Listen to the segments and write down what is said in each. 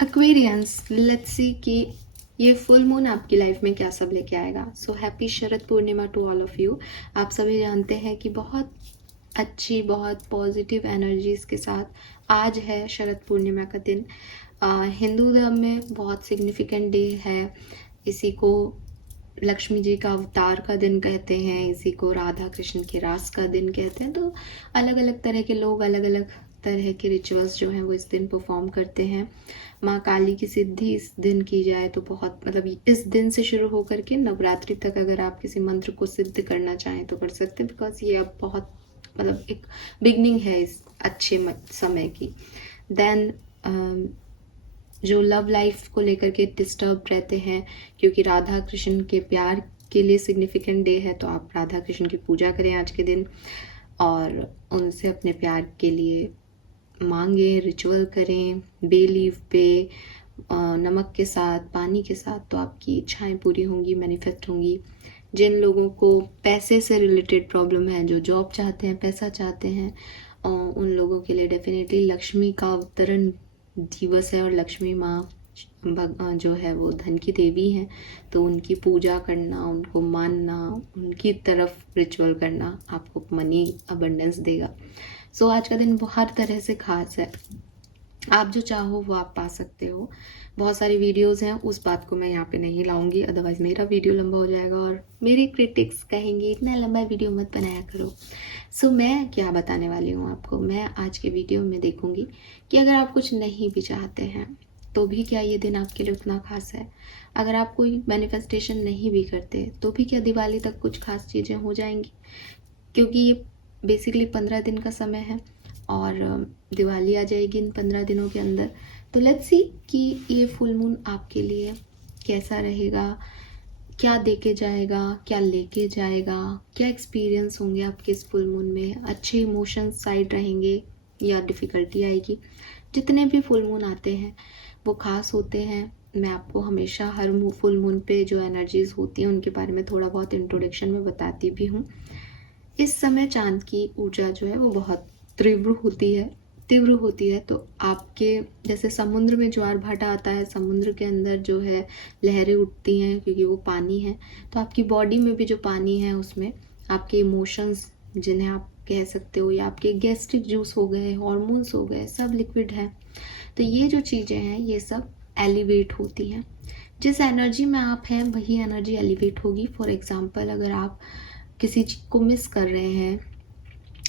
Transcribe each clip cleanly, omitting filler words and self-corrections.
Aquarians, let's see कि ये full moon आपकी लाइफ में क्या सब लेके आएगा। So happy Sharad Purnima to all of you. आप सभी जानते हैं कि बहुत अच्छी, बहुत पॉजिटिव एनर्जीज के साथ आज है शरद पूर्णिमा का दिन। हिंदू धर्म में बहुत सिग्निफिकेंट डे है। इसी को लक्ष्मी जी का अवतार का दिन कहते हैं, इसी को राधा कृष्ण के रास का दिन कहते हैं। तो अलग अलग तरह के लोग अलग अलग तरह के रिचुअल्स जो हैं वो इस दिन परफॉर्म करते हैं। माँ काली की सिद्धि इस दिन की जाए तो बहुत, मतलब इस दिन से शुरू होकर के नवरात्रि तक अगर आप किसी मंत्र को सिद्ध करना चाहें तो कर सकते हैं, बिकॉज ये अब बहुत, मतलब एक बिगनिंग है इस अच्छे समय की। देन जो लव लाइफ को लेकर के डिस्टर्ब रहते हैं, क्योंकि राधा कृष्ण के प्यार के लिए सिग्निफिकेंट डे है, तो आप राधा कृष्ण की पूजा करें आज के दिन और उनसे अपने प्यार के लिए मांगे, रिचुअल करें बे लीफ पे नमक के साथ, पानी के साथ, तो आपकी इच्छाएं पूरी होंगी, मैनिफेस्ट होंगी। जिन लोगों को पैसे से रिलेटेड प्रॉब्लम है, जो जॉब चाहते हैं, पैसा चाहते हैं, उन लोगों के लिए डेफिनेटली लक्ष्मी का अवतरण दिवस है और लक्ष्मी माँ जो है वो धन की देवी हैं, तो उनकी पूजा करना, उनको मानना, उनकी तरफ रिचुअल करना आपको मनी अबंडेंस देगा। सो आज का दिन हर तरह से खास है। आप जो चाहो वो आप पा सकते हो। बहुत सारी वीडियोस हैं, उस बात को मैं यहाँ पे नहीं लाऊंगी, अदरवाइज मेरा वीडियो लंबा हो जाएगा और मेरे क्रिटिक्स कहेंगे इतना लंबा वीडियो मत बनाया करो। सो मैं क्या बताने वाली हूँ आपको, मैं आज के वीडियो में देखूंगी कि अगर आप कुछ नहीं भी चाहते हैं तो भी क्या ये दिन आपके लिए उतना खास है। अगर आप कोई मैनिफेस्टेशन नहीं भी करते तो भी क्या दिवाली तक कुछ खास चीज़ें हो जाएंगी, क्योंकि ये बेसिकली 15 दिन का समय है और दिवाली आ जाएगी इन 15 दिनों के अंदर। तो लेट्स सी कि ये फुल मून आपके लिए कैसा रहेगा, क्या देके जाएगा, क्या लेके जाएगा, क्या एक्सपीरियंस होंगे आपके इस फुल मून में, अच्छे इमोशंस साइड रहेंगे या डिफ़िकल्टी आएगी। जितने भी फुल मून आते हैं वो खास होते हैं। मैं आपको हमेशा हर फुल मून पे जो एनर्जीज होती हैं उनके बारे में थोड़ा बहुत इंट्रोडक्शन में बताती भी हूँ। इस समय चांद की ऊर्जा जो है वो बहुत तीव्र होती है। तो आपके जैसे समुद्र में ज्वार भाटा आता है, समुद्र के अंदर जो है लहरें उठती हैं क्योंकि वो पानी है, तो आपकी बॉडी में भी जो पानी है उसमें आपके इमोशंस, जिन्हें आप कह सकते हो, या आपके गैस्ट्रिक जूस हो गए, हॉर्मोन्स हो गए, सब लिक्विड है। तो ये जो चीज़ें हैं ये सब एलिवेट होती हैं। जिस एनर्जी में आप हैं वही एनर्जी एलिवेट होगी। फॉर एग्जाम्पल, अगर आप किसी चीज़ को मिस कर रहे हैं,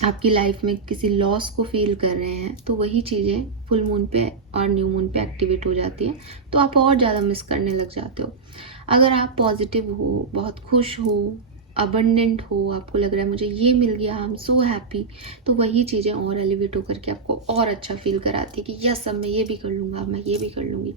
आपकी लाइफ में किसी लॉस को फील कर रहे हैं, तो वही चीज़ें फुल मून पे और न्यू मून पे एक्टिवेट हो जाती हैं, तो आप और ज़्यादा मिस करने लग जाते हो। अगर आप पॉजिटिव हो, बहुत खुश हो, अबंडेंट हो, आपको लग रहा है मुझे ये मिल गया, आई एम सो हैप्पी, तो वही चीज़ें और एलिवेट होकर के आपको और अच्छा फील कराती है कि यस अब मैं ये भी कर लूँगा, मैं ये भी कर लूँगी।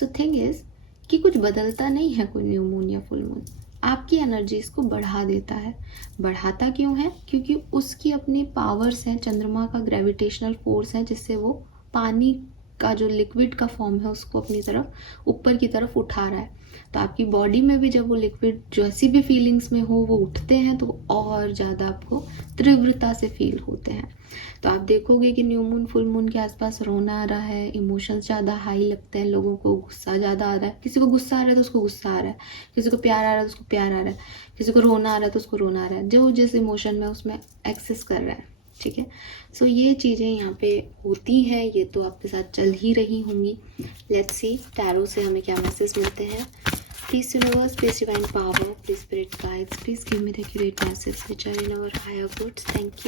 सो थिंग इज़ कि कुछ बदलता नहीं है कोई न्यू मून या फुल मून, आपकी एनर्जीज को बढ़ा देता है। बढ़ाता क्यों है? क्योंकि उसकी अपनी पावर्स हैं, चंद्रमा का ग्रेविटेशनल फोर्स है, जिससे वो पानी का जो लिक्विड का फॉर्म है उसको अपनी तरफ ऊपर की तरफ उठा रहा है। तो आपकी बॉडी में भी जब वो लिक्विड जैसी भी फीलिंग्स में हो वो उठते हैं तो और ज़्यादा आपको तीव्रता से फील होते हैं। तो आप देखोगे कि न्यू मून फुल मून के आसपास रोना आ रहा है, इमोशंस ज़्यादा हाई लगते हैं, लोगों को गुस्सा ज़्यादा आ रहा है, किसी को गुस्सा आ रहा है तो उसको गुस्सा आ रहा है, किसी को प्यार आ रहा है तो उसको प्यार आ रहा है, किसी को रोना आ रहा है तो उसको रोना आ रहा है, जो जिस इमोशन में उसमें एक्सेस कर रहा है। ठीक है, सो ये चीज़ें यहाँ पे होती हैं, ये तो आपके साथ चल ही रही होंगी। लेट्स सी टैरो से हमें क्या मैसेज मिलते हैं। Please universe, please divine power, please spirit guides, please give me the accurate message which are in our higher goods. Thank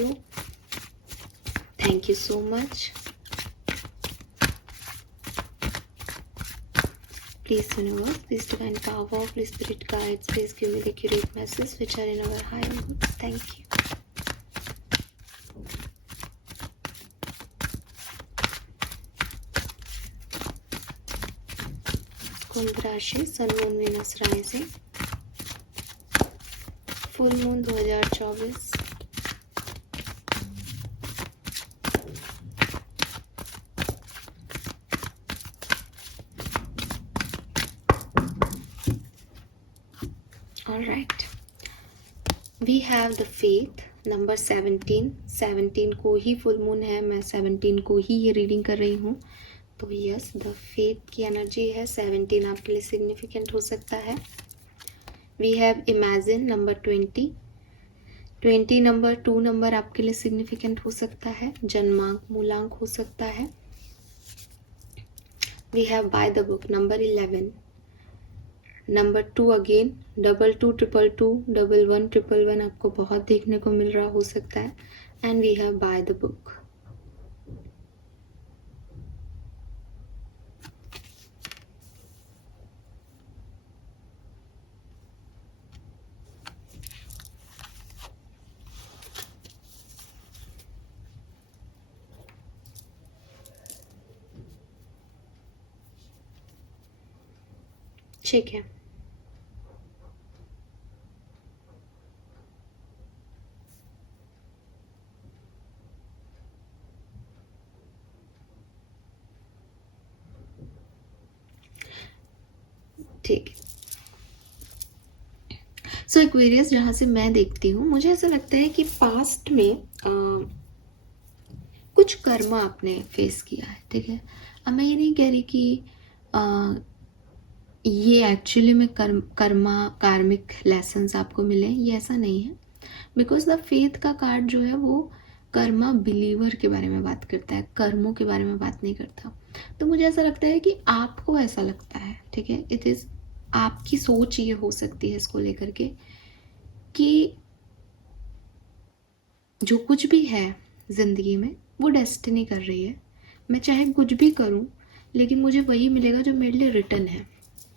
you so much. Please universe, please divine power, please spirit guides, please give me the accurate message which are in our higher goods. Thank you. कुंभ राशि, sun moon Venus rising, full moon 2024। All right, we have the faith number 17 को ही full moon है, मैं 17 को ही ये reading कर रही हूँ, तो यस, द फेथ की एनर्जी है 17 आपके लिए सिग्निफिकेंट हो सकता है। We have imagine number 20 number 2 number आपके लिए सिग्निफिकेंट हो सकता है। जन्मांक मूलांक हो सकता है। We have by the book number 11 number 2 again 2222 1111 आपको बहुत देखने को मिल रहा हो सकता है। And we have by the book. ठीक है, ठीक है। सो एक्वेरियस, जहाँ से मैं देखती हूँ, मुझे ऐसा लगता है कि पास्ट में कुछ कर्म आपने फेस किया है, ठीक है। अब मैं ये नहीं कह रही कि ये एक्चुअली में कार्मिक लेसन्स आपको मिले, ये ऐसा नहीं है। बिकॉज द फेथ का कार्ड जो है वो कर्मा बिलीवर के बारे में बात करता है, कर्मों के बारे में बात नहीं करता। तो मुझे ऐसा लगता है कि आपको ऐसा लगता है, ठीक है, इट इज़ आपकी सोच ये हो सकती है इसको लेकर के कि जो कुछ भी है ज़िंदगी में वो डेस्टिनी कर रही है। मैं चाहे कुछ भी करूं लेकिन मुझे वही मिलेगा जो मेरे लिए रिटर्न है।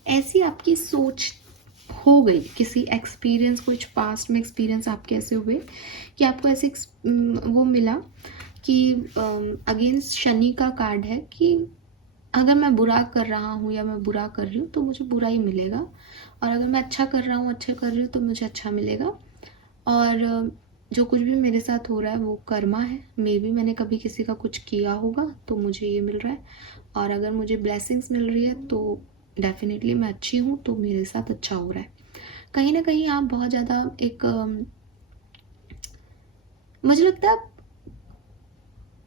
ऐसी आपकी सोच हो गई, किसी एक्सपीरियंस, कुछ पास्ट में एक्सपीरियंस आपके ऐसे हुए कि आपको ऐसे वो मिला कि अगेंस्ट शनि का कार्ड है कि अगर मैं बुरा कर रहा हूँ या मैं बुरा कर रही हूँ तो मुझे बुरा ही मिलेगा, और अगर मैं अच्छा कर रहा हूँ, अच्छा कर रही हूँ तो मुझे अच्छा मिलेगा। और जो कुछ भी मेरे साथ हो रहा है वो कर्मा है। मे बी मैंने कभी किसी का कुछ किया होगा तो मुझे ये मिल रहा है, और अगर मुझे ब्लेसिंग्स मिल रही है तो डेफिनेटली मैं अच्छी हूँ तो मेरे साथ अच्छा हो रहा है। कहीं ना कहीं आप बहुत ज़्यादा एक मुझे लगता है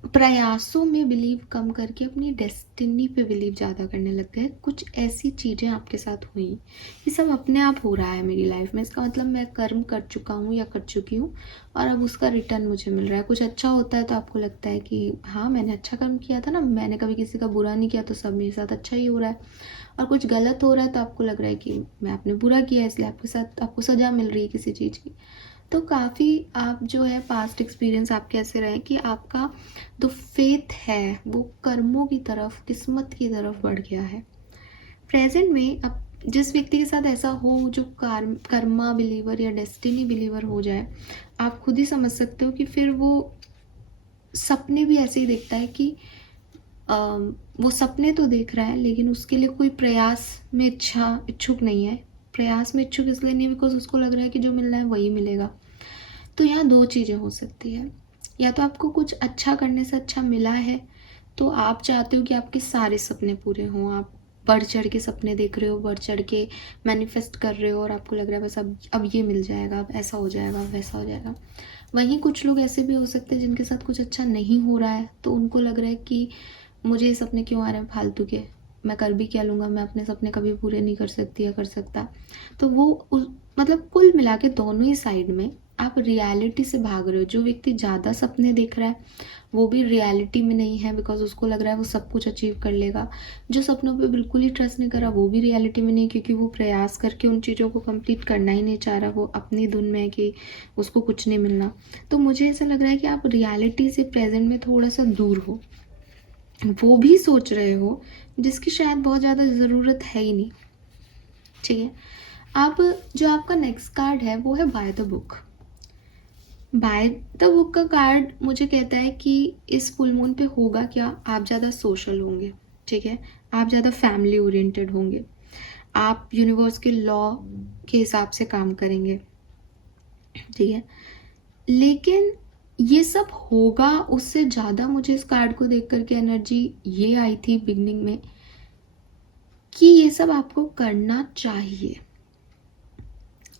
प्रयासों में बिलीव कम करके अपनी डेस्टिनी पे बिलीव ज़्यादा करने लग गए। कुछ ऐसी चीज़ें आपके साथ हुई, ये सब अपने आप हो रहा है मेरी लाइफ में, इसका मतलब मैं कर्म कर चुका हूँ या कर चुकी हूँ और अब उसका रिटर्न मुझे मिल रहा है। कुछ अच्छा होता है तो आपको लगता है कि हाँ मैंने अच्छा कर्म किया था ना, मैंने कभी किसी का बुरा नहीं किया तो सब मेरे साथ अच्छा ही हो रहा है। और कुछ गलत हो रहा है तो आपको लग रहा है कि मैं आपने बुरा किया है इसलिए आपके साथ आपको सज़ा मिल रही है किसी चीज़ की। तो काफ़ी आप जो है पास्ट एक्सपीरियंस आपके ऐसे रहे कि आपका जो फेथ है वो कर्मों की तरफ, किस्मत की तरफ बढ़ गया है। प्रेजेंट में अब जिस व्यक्ति के साथ ऐसा हो जो कर्मा बिलीवर या डेस्टिनी बिलीवर हो जाए, आप खुद ही समझ सकते हो कि फिर वो सपने भी ऐसे ही देखता है कि वो सपने तो देख रहा है लेकिन उसके लिए कोई प्रयास में इच्छुक नहीं है। प्रयास में इच्छुक इसलिए नहीं बिकॉज उसको लग रहा है कि जो मिलना है वही मिलेगा। तो यहाँ दो चीज़ें हो सकती है, या तो आपको कुछ अच्छा करने से अच्छा मिला है तो आप चाहते हो कि आपके सारे सपने पूरे हों, आप बढ़ चढ़ के सपने देख रहे हो, बढ़ चढ़ के मैनिफेस्ट कर रहे हो और आपको लग रहा है बस अब ये मिल जाएगा, अब ऐसा हो जाएगा, वैसा हो जाएगा। वहीं कुछ लोग ऐसे भी हो सकते हैं जिनके साथ कुछ अच्छा नहीं हो रहा है तो उनको लग रहा है कि मुझे ये सपने क्यों आ रहे हैं फालतू के, मैं कर भी क्या लूँगा, मैं अपने सपने कभी पूरे नहीं कर सकती या कर सकता। तो वो मतलब कुल मिला के दोनों ही साइड में आप रियलिटी से भाग रहे हो। जो व्यक्ति ज़्यादा सपने देख रहा है वो भी रियलिटी में नहीं है बिकॉज उसको लग रहा है वो सब कुछ अचीव कर लेगा। जो सपनों पे बिल्कुल ही ट्रस्ट नहीं कर रहा वो भी रियलिटी में नहीं, क्योंकि वो प्रयास करके उन चीज़ों को कंप्लीट करना ही नहीं चाह रहा, वो अपनी धुन में है कि उसको कुछ नहीं मिलना। तो मुझे ऐसा लग रहा है कि आप रियलिटी से प्रेजेंट में थोड़ा सा दूर हो, वो भी सोच रहे हो जिसकी शायद बहुत ज़्यादा ज़रूरत है ही नहीं। ठीक है, अब जो आपका नेक्स्ट कार्ड है वो है bye the book. Bye the book का कार्ड मुझे कहता है कि इस फुल मून पे होगा क्या, आप ज़्यादा सोशल होंगे, ठीक है, आप ज़्यादा फैमिली ओरिएंटेड होंगे, आप यूनिवर्स के लॉ के हिसाब से काम करेंगे, ठीक है। लेकिन ये सब होगा उससे ज़्यादा मुझे इस कार्ड को देख करके एनर्जी ये आई थी बिगनिंग में कि ये सब आपको करना चाहिए,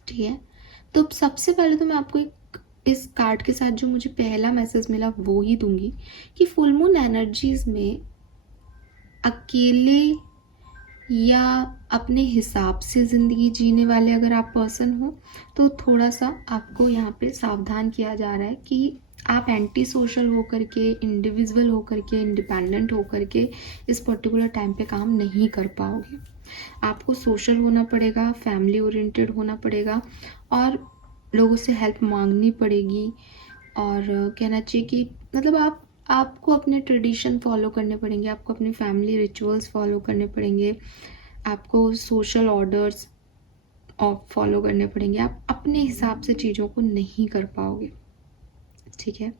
ठीक है। तो सबसे पहले तो मैं आपको इस कार्ड के साथ जो मुझे पहला मैसेज मिला वो ही दूंगी कि फुल मून एनर्जीज में अकेले या अपने हिसाब से ज़िंदगी जीने वाले अगर आप पर्सन हो तो थोड़ा सा आपको यहाँ पे सावधान किया जा रहा है कि आप एंटी सोशल होकर के, इंडिविजुअल होकर के, इंडिपेंडेंट होकर के इस पर्टिकुलर टाइम पे काम नहीं कर पाओगे। आपको सोशल होना पड़ेगा, फैमिली ओरिएंटेड होना पड़ेगा और लोगों से हेल्प मांगनी पड़ेगी। और कहना चाहिए कि मतलब आपको अपने ट्रेडिशन फॉलो करने पड़ेंगे, आपको अपने फैमिली रिचुअल्स फॉलो करने पड़ेंगे, आपको सोशल ऑर्डर्स फॉलो करने पड़ेंगे। आप अपने हिसाब से चीज़ों को नहीं कर पाओगे, ठीक है।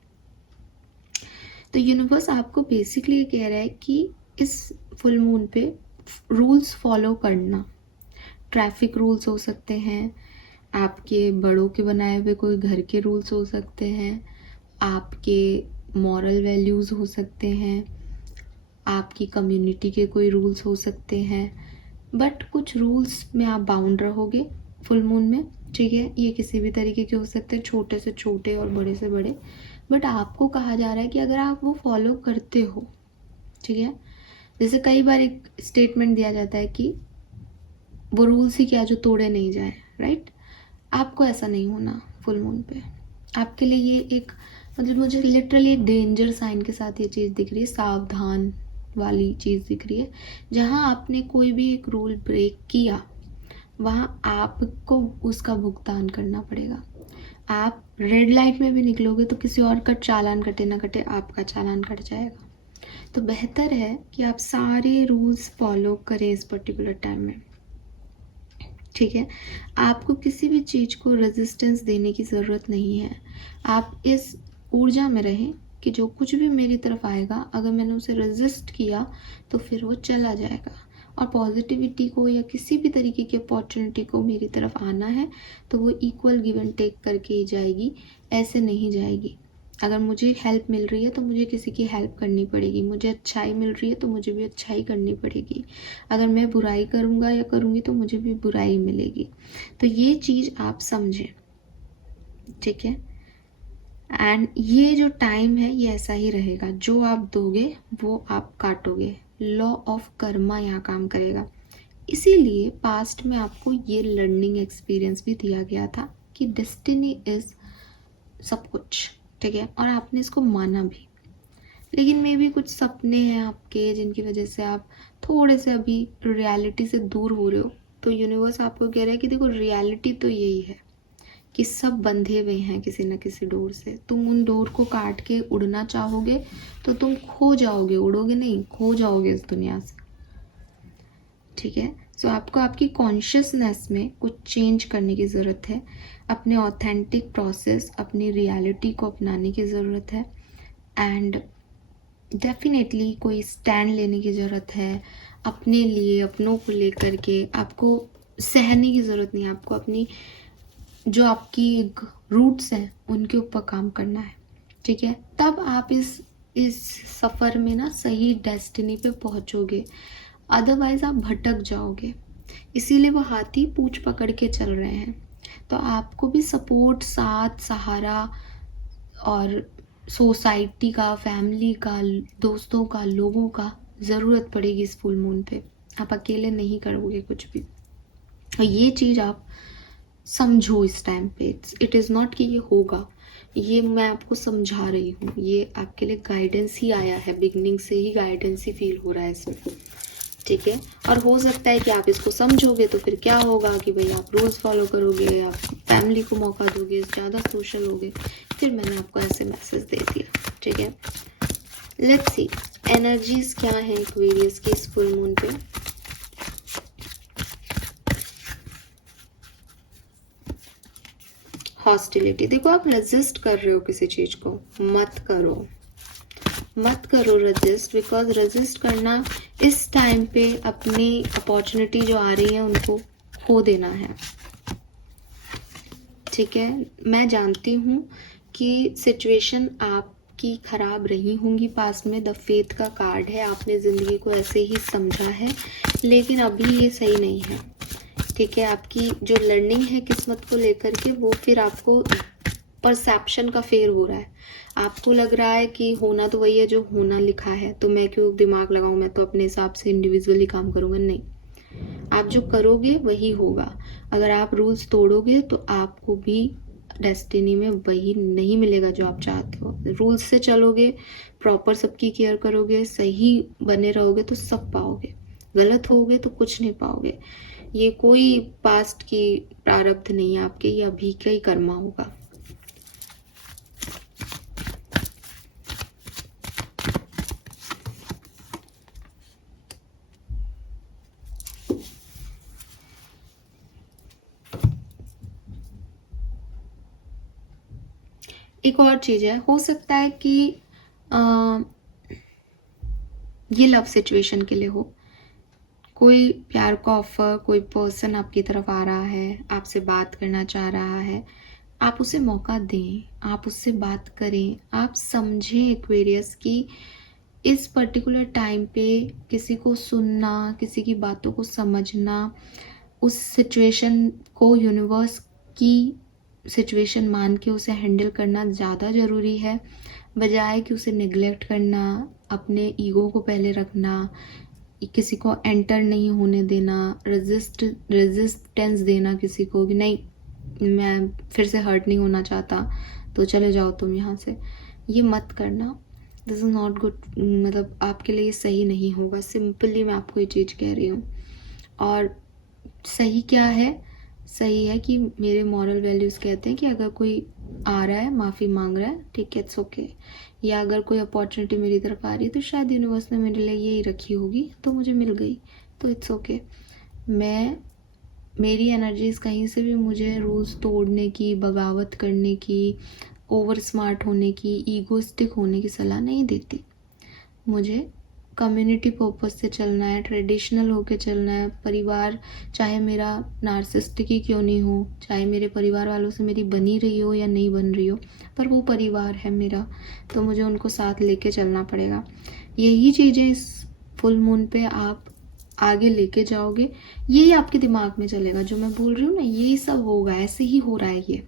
तो यूनिवर्स आपको बेसिकली ये कह रहा है कि इस फुल मून पे रूल्स फॉलो करना। ट्रैफिक रूल्स हो सकते हैं, आपके बड़ों के बनाए हुए कोई घर के रूल्स हो सकते हैं, आपके मॉरल वैल्यूज़ हो सकते हैं, आपकी कम्युनिटी के कोई रूल्स हो सकते हैं, बट कुछ रूल्स में आप बाउंड रहोगे फुल मून में, ठीक है। ये किसी भी तरीके के हो सकते हैं, छोटे से छोटे और बड़े से बड़े, बट आपको कहा जा रहा है कि अगर आप वो फॉलो करते हो, ठीक है। जैसे कई बार एक स्टेटमेंट दिया जाता है कि वो रूल्स ही क्या जो तोड़े नहीं जाए, राइट। आपको ऐसा नहीं होना फुल मून पे। आपके लिए ये एक मतलब मुझे लिटरली डेंजर साइन के साथ ये चीज़ दिख रही है, सावधान वाली चीज़ दिख रही है। जहाँ आपने कोई भी एक रूल ब्रेक किया वहाँ आपको उसका भुगतान करना पड़ेगा। आप रेड लाइट में भी निकलोगे तो किसी और का चालान कटे ना कटे, आपका चालान कट जाएगा। तो बेहतर है कि आप सारे रूल्स फॉलो करें इस पर्टिकुलर टाइम में, ठीक है। आपको किसी भी चीज़ को रेजिस्टेंस देने की ज़रूरत नहीं है। आप इस ऊर्जा में रहें कि जो कुछ भी मेरी तरफ आएगा, अगर मैंने उसे रेजिस्ट किया तो फिर वो चला जाएगा। और पॉजिटिविटी को या किसी भी तरीके की अपॉर्चुनिटी को मेरी तरफ आना है तो वो इक्वल गिव एंड टेक करके ही जाएगी, ऐसे नहीं जाएगी। अगर मुझे हेल्प मिल रही है तो मुझे किसी की हेल्प करनी पड़ेगी, मुझे अच्छाई मिल रही है तो मुझे भी अच्छाई करनी पड़ेगी। अगर मैं बुराई करूँगा या करूँगी तो मुझे भी बुराई मिलेगी। तो ये चीज़ आप समझें, ठीक है। एंड ये जो टाइम है ये ऐसा ही रहेगा, जो आप दोगे वो आप काटोगे। लॉ ऑफ कर्मा यहाँ काम करेगा। इसीलिए पास्ट में आपको ये लर्निंग एक्सपीरियंस भी दिया गया था कि डेस्टिनी इज सब कुछ, ठीक है। और आपने इसको माना भी। लेकिन मे भी कुछ सपने हैं आपके जिनकी वजह से आप थोड़े से अभी रियलिटी से दूर हो रहे हो। तो यूनिवर्स आपको कह रहा है कि देखो रियलिटी तो यही है कि सब बंधे हुए हैं किसी न किसी डोर से। तुम उन डोर को काट के उड़ना चाहोगे तो तुम खो जाओगे, उड़ोगे नहीं, खो जाओगे इस दुनिया से, ठीक है। सो आपको आपकी कॉन्शियसनेस में कुछ चेंज करने की ज़रूरत है। अपने ऑथेंटिक प्रोसेस, अपनी रियलिटी को अपनाने की ज़रूरत है। एंड डेफिनेटली कोई स्टैंड लेने की ज़रूरत है अपने लिए, अपनों को लेकर के। आपको सहने की ज़रूरत नहीं है, आपको अपनी जो आपकी रूट्स हैं उनके ऊपर काम करना है, ठीक है। तब आप इस सफ़र में ना सही डेस्टिनी पे पहुंचोगे, अदरवाइज आप भटक जाओगे। इसीलिए वो हाथी पूंछ पकड़ के चल रहे हैं। तो आपको भी सपोर्ट, साथ, सहारा और सोसाइटी का, फैमिली का, दोस्तों का, लोगों का ज़रूरत पड़ेगी इस फुल मून पे। आप अकेले नहीं करोगे कुछ भी। और ये चीज़ आप समझो इस टाइम पे। इट इज़ नॉट कि ये होगा, ये मैं आपको समझा रही हूँ। ये आपके लिए गाइडेंस ही आया है, बिगनिंग से ही गाइडेंस ही फील हो रहा है इसमें, ठीक है। और हो सकता है कि आप इसको समझोगे तो फिर क्या होगा कि भाई आप रूल्स फॉलो करोगे, आप फैमिली को मौका दोगे, ज़्यादा सोशल होगे। फिर मैंने आपको ऐसे मैसेज दे दिया, ठीक है। लेट्स सी एनर्जीज क्या है एक्वेरियस की इस फुल मून पे। हॉस्टिलिटी, देखो आप रेजिस्ट कर रहे हो किसी चीज को, मत करो, मत करो रेजिस्ट। बिकॉज रेजिस्ट करना इस टाइम पे अपनी अपॉर्चुनिटी जो आ रही है उनको खो देना है, ठीक है। मैं जानती हूँ कि सिचुएशन आपकी खराब रही होंगी पास्ट में। द फेथ का कार्ड है, आपने ज़िंदगी को ऐसे ही समझा है, लेकिन अभी ये सही नहीं है, ठीक है। आपकी जो लर्निंग है किस्मत को लेकर के वो फिर आपको परसेप्शन का फेर हो रहा है। आपको लग रहा है कि होना तो वही है जो होना लिखा है, तो मैं क्यों दिमाग लगाऊं, मैं तो अपने हिसाब से इंडिविजुअली काम करूंगा। नहीं, आप जो करोगे वही होगा। अगर आप रूल्स तोड़ोगे तो आपको भी डेस्टिनी में वही नहीं मिलेगा जो आप चाहते हो। रूल्स से चलोगे, प्रॉपर सबकी केयर करोगे, सही बने रहोगे तो सब पाओगे। गलत होगे तो कुछ नहीं पाओगे। ये कोई पास्ट की प्रारब्ध नहीं है आपके, ये अभी का ही कर्मा होगा। एक और चीज है, हो सकता है कि ये लव सिचुएशन के लिए हो। कोई प्यार का ऑफर, कोई पर्सन आपकी तरफ आ रहा है, आपसे बात करना चाह रहा है, आप उसे मौका दें, आप उससे बात करें। आप समझें एक्वेरियस कि इस पर्टिकुलर टाइम पे किसी को सुनना, किसी की बातों को समझना, उस सिचुएशन को यूनिवर्स की सिचुएशन मान के उसे हैंडल करना ज़्यादा ज़रूरी है, बजाय कि उसे निगलेक्ट करना, अपने ईगो को पहले रखना, किसी को एंटर नहीं होने देना, रेजिस्टेंस देना किसी को कि नहीं मैं फिर से हर्ट नहीं होना चाहता तो चले जाओ तुम यहाँ से। ये मत करना, दिस इज़ नॉट गुड। मतलब आपके लिए सही नहीं होगा। सिंपली मैं आपको ये चीज़ कह रही हूँ। और सही क्या है? सही है कि मेरे मॉरल वैल्यूज़ कहते हैं कि अगर कोई आ रहा है, माफ़ी मांग रहा है, ठीक है, इट्स ओके। या अगर कोई अपॉर्चुनिटी मेरी तरफ आ रही है तो शायद यूनिवर्स ने मेरे लिए यही रखी होगी, तो मुझे मिल गई, तो इट्स ओके। मेरी एनर्जीज कहीं से भी मुझे रूल्स तोड़ने की, बगावत करने की, ओवर स्मार्ट होने की, ईगोस्टिक होने की सलाह नहीं देती। मुझे कम्युनिटी पर्पस से चलना है, ट्रेडिशनल होके चलना है। परिवार चाहे मेरा नार्सिसिस्टिक ही क्यों नहीं हो, चाहे मेरे परिवार वालों से मेरी बनी रही हो या नहीं बन रही हो, पर वो परिवार है मेरा, तो मुझे उनको साथ लेके चलना पड़ेगा। यही चीज़ें इस फुल मून पे आप आगे लेके जाओगे, यही आपके दिमाग में चलेगा। जो मैं बोल रही हूँ ना, यही सब होगा, ऐसे ही हो रहा है ये,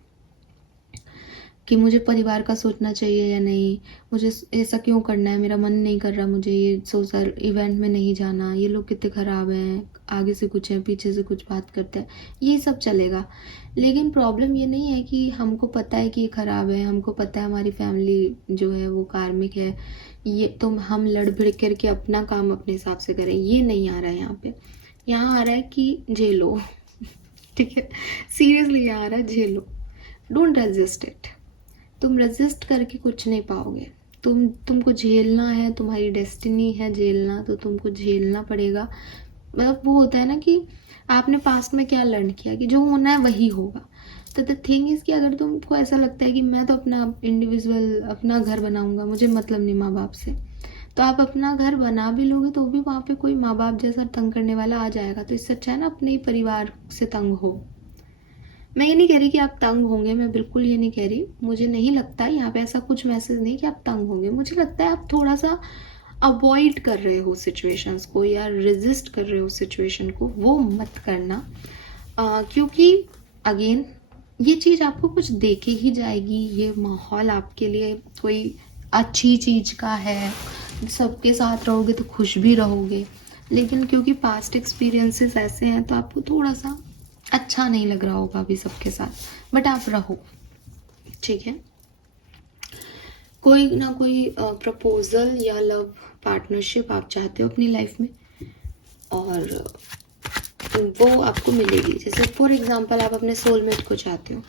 कि मुझे परिवार का सोचना चाहिए या नहीं, मुझे ऐसा क्यों करना है, मेरा मन नहीं कर रहा, मुझे ये सोशल इवेंट में नहीं जाना, ये लोग कितने ख़राब हैं, आगे से कुछ है पीछे से कुछ बात करते हैं, ये सब चलेगा। लेकिन प्रॉब्लम ये नहीं है कि हमको पता है कि ये ख़राब है, हमको पता है हमारी फैमिली जो है वो कार्मिक है, ये तो हम लड़ भिड़ करके अपना काम अपने हिसाब से करें, ये नहीं आ रहा है यहाँ पे। यहाँ आ रहा है कि झेलो ठीक है, सीरियसली यहाँ आ रहा है झेलो, डोंट रेजिस्ट इट। तुम रेजिस्ट करके कुछ नहीं पाओगे। तुमको झेलना है, तुम्हारी डेस्टिनी है झेलना, तो तुमको झेलना पड़ेगा। मतलब वो होता है ना कि आपने पास्ट में क्या लर्न किया कि जो होना है वही होगा। तो द थिंग इज़ कि अगर तुमको ऐसा लगता है कि मैं तो अपना इंडिविजुअल अपना घर बनाऊंगा, मुझे मतलब नहीं माँ बाप से, तो आप अपना घर बना भी लोगे तो भी वहाँ पे कोई माँ बाप जैसा तंग करने वाला आ जाएगा। तो इससे अच्छा है ना अपने ही परिवार से तंग हो। मैं ये नहीं कह रही कि आप तंग होंगे, मैं बिल्कुल ये नहीं कह रही। मुझे नहीं लगता यहाँ पे ऐसा कुछ मैसेज नहीं कि आप तंग होंगे। मुझे लगता है आप थोड़ा सा अवॉइड कर रहे हो सिचुएशंस को या रेजिस्ट कर रहे हो सिचुएशन को, वो मत करना। क्योंकि अगेन ये चीज़ आपको कुछ दे के ही जाएगी। ये माहौल आपके लिए कोई अच्छी चीज़ का है, सबके साथ रहोगे तो खुश भी रहोगे, लेकिन क्योंकि पास्ट एक्सपीरियंसेस ऐसे हैं तो आपको थोड़ा सा अच्छा नहीं लग रहा होगा अभी सबके साथ, बट आप रहो, ठीक है। कोई ना कोई प्रपोजल या लव पार्टनरशिप आप चाहते हो अपनी लाइफ में, और वो आपको मिलेगी। जैसे फॉर एग्जांपल आप अपने सोलमेट को चाहते हो,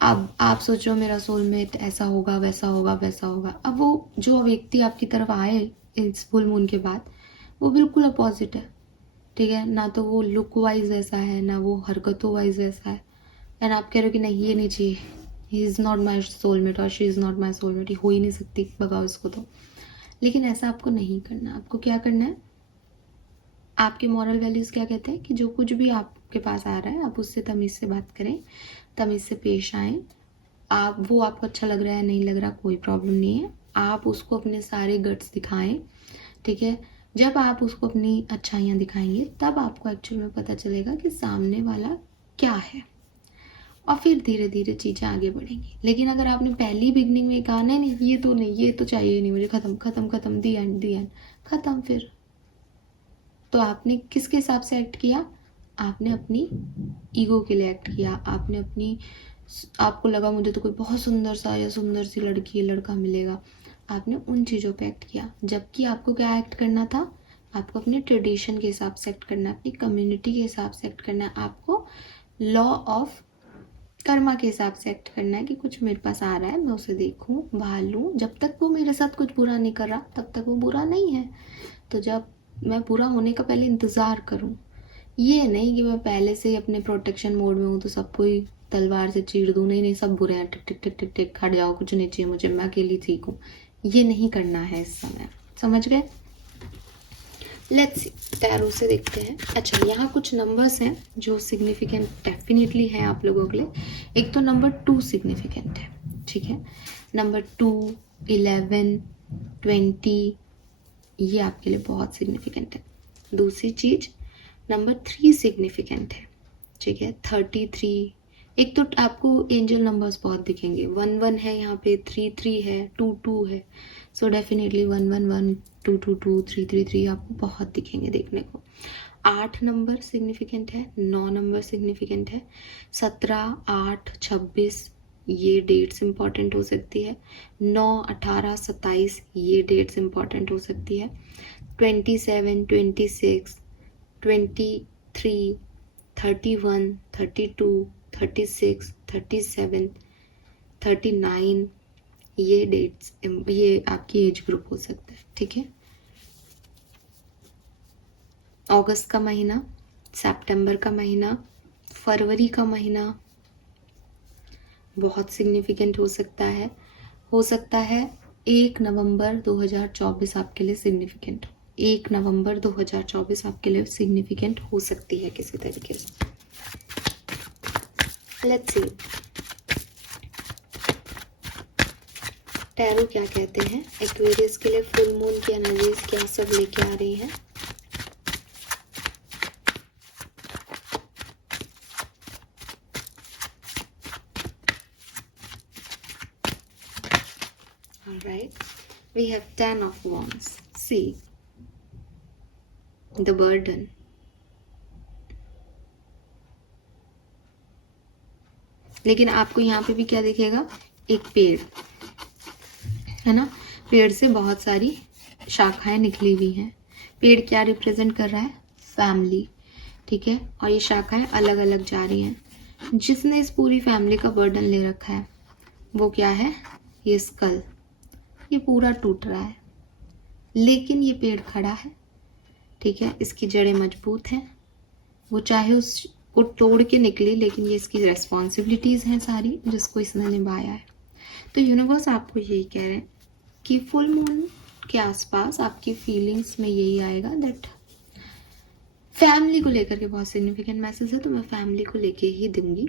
अब आप सोचो मेरा सोलमेट ऐसा होगा, वैसा होगा, वैसा होगा। अब वो जो व्यक्ति आपकी तरफ आए इस फुल मून के बाद, वो बिल्कुल अपोजिट है, ठीक है। ना तो वो लुक वाइज वैसा है, ना वो हरकतों वाइज वैसा है, एंड आप कह रहे हो कि नहीं ये नहीं चाहिए, he is not my soulmate और she is not my soulmate, ये हो ही नहीं सकती, भगाओ इसको। तो लेकिन ऐसा आपको नहीं करना। आपको क्या करना है, आपके मॉरल वैल्यूज़ क्या कहते हैं कि जो कुछ भी आपके पास आ रहा है आप उससे तमीज़ से बात करें, तमीज़ से पेश आएँ। आप वो आपको अच्छा लग रहा है, नहीं लग रहा, कोई प्रॉब्लम नहीं है, आप उसको अपने सारे गट्स दिखाएं, ठीक है। जब आप उसको अपनी अच्छाइयाँ दिखाएंगे तब आपको एक्चुअल में पता चलेगा कि सामने वाला क्या है। और फिर धीरे धीरे चीज़ें आगे बढ़ेंगी। लेकिन अगर आपने पहली बिगनिंग में कहा नहीं ये तो नहीं, ये तो चाहिए नहीं मुझे, ख़त्म ख़त्म ख़त्म, दी एंड ख़त्म, फिर तो आपने किसके हिसाब से एक्ट किया? आपने अपनी ईगो के लिए एक्ट किया। आपने अपनी, आपको लगा मुझे तो कोई बहुत सुंदर सा या सुंदर सी लड़की या लड़का मिलेगा, आपने उन चीज़ों पे एक्ट किया। जबकि आपको क्या एक्ट करना था? आपको अपने ट्रेडिशन के हिसाब से एक्ट करना है, अपनी कम्युनिटी के हिसाब से एक्ट करना है, आपको लॉ ऑफ कर्मा के हिसाब से एक्ट करना है कि कुछ मेरे पास आ रहा है, मैं उसे देखूं, भालूं। जब तक वो मेरे साथ कुछ बुरा नहीं कर रहा तब तक वो बुरा नहीं है। तो जब मैं बुरा होने का पहले इंतज़ार करूं, ये नहीं कि मैं पहले से ही अपने प्रोटेक्शन मोड में हूँ तो सबको ही तलवार से चीर दूँ, नहीं नहीं सब बुरे हैं, टिक टिक टिक टिक टिक, हट जाओ, कुछ नहीं चाहिए मुझे, मैं अकेली ठीक हूँ। ये नहीं करना है इस समय, समझ गए? लेट्स सी, टैरो से देखते हैं। अच्छा, यहाँ कुछ नंबर्स हैं जो सिग्निफिकेंट डेफिनेटली है आप लोगों के लिए। एक तो नंबर 2 सिग्निफिकेंट है, ठीक है। नंबर 2, 11, 20 ये आपके लिए बहुत सिग्निफिकेंट है। दूसरी चीज़, नंबर 3 सिग्निफिकेंट है, ठीक है। 33, एक तो आपको एंजल नंबर्स बहुत दिखेंगे, 1 है यहाँ पे, 3 है, 2 है। सो डेफिनेटली 1 2 2 3 3 आपको बहुत दिखेंगे देखने को। 8 नंबर सिग्निफिकेंट है, 9 नंबर सिग्निफिकेंट है, 17, 8, 26 ये डेट्स इंपॉर्टेंट हो सकती है। 9, 18, 27 ये डेट्स इंपॉर्टेंट हो सकती है। 27, 26, 23, 31, 32, 36, 37, 39 ये डेट्स, ये आपकी एज ग्रुप हो सकता है, ठीक है। अगस्त का महीना, सितंबर का महीना, फरवरी का महीना बहुत सिग्निफिकेंट हो सकता है। 1 नवंबर 2024 आपके लिए सिग्निफिकेंट हो। 1 नवंबर 2024 आपके लिए सिग्निफिकेंट हो सकती है किसी तरीके से। लेट्स सी, टैरो क्या कहते हैं एक्वेरियस के लिए, फुल मून की एनर्जीज क्या सब लेके आ रही हैं। Alright, we have 10 of wands. See, the burden. लेकिन आपको यहाँ पे भी क्या दिखेगा? एक पेड़ है ना, पेड़ से बहुत सारी शाखाएं निकली हुई हैं। पेड़ क्या रिप्रेजेंट कर रहा है? फैमिली, ठीक है। और ये शाखाएं अलग अलग जा रही हैं। जिसने इस पूरी फैमिली का बर्डन ले रखा है वो क्या है? ये स्कल, ये पूरा टूट रहा है, लेकिन ये पेड़ खड़ा है, ठीक है। इसकी जड़ें मजबूत हैं, वो चाहे उसको तोड़ के निकली, लेकिन ये इसकी रेस्पॉन्सिबिलिटीज़ हैं सारी जिसको इसने निभाया है। तो यूनिवर्स आपको यही कह रहे हैं कि फुल मून के आसपास आपकी फीलिंग्स में यही आएगा दैट फैमिली को लेकर के बहुत सिग्निफिकेंट मैसेज है। तो मैं फैमिली को लेके ही दूंगी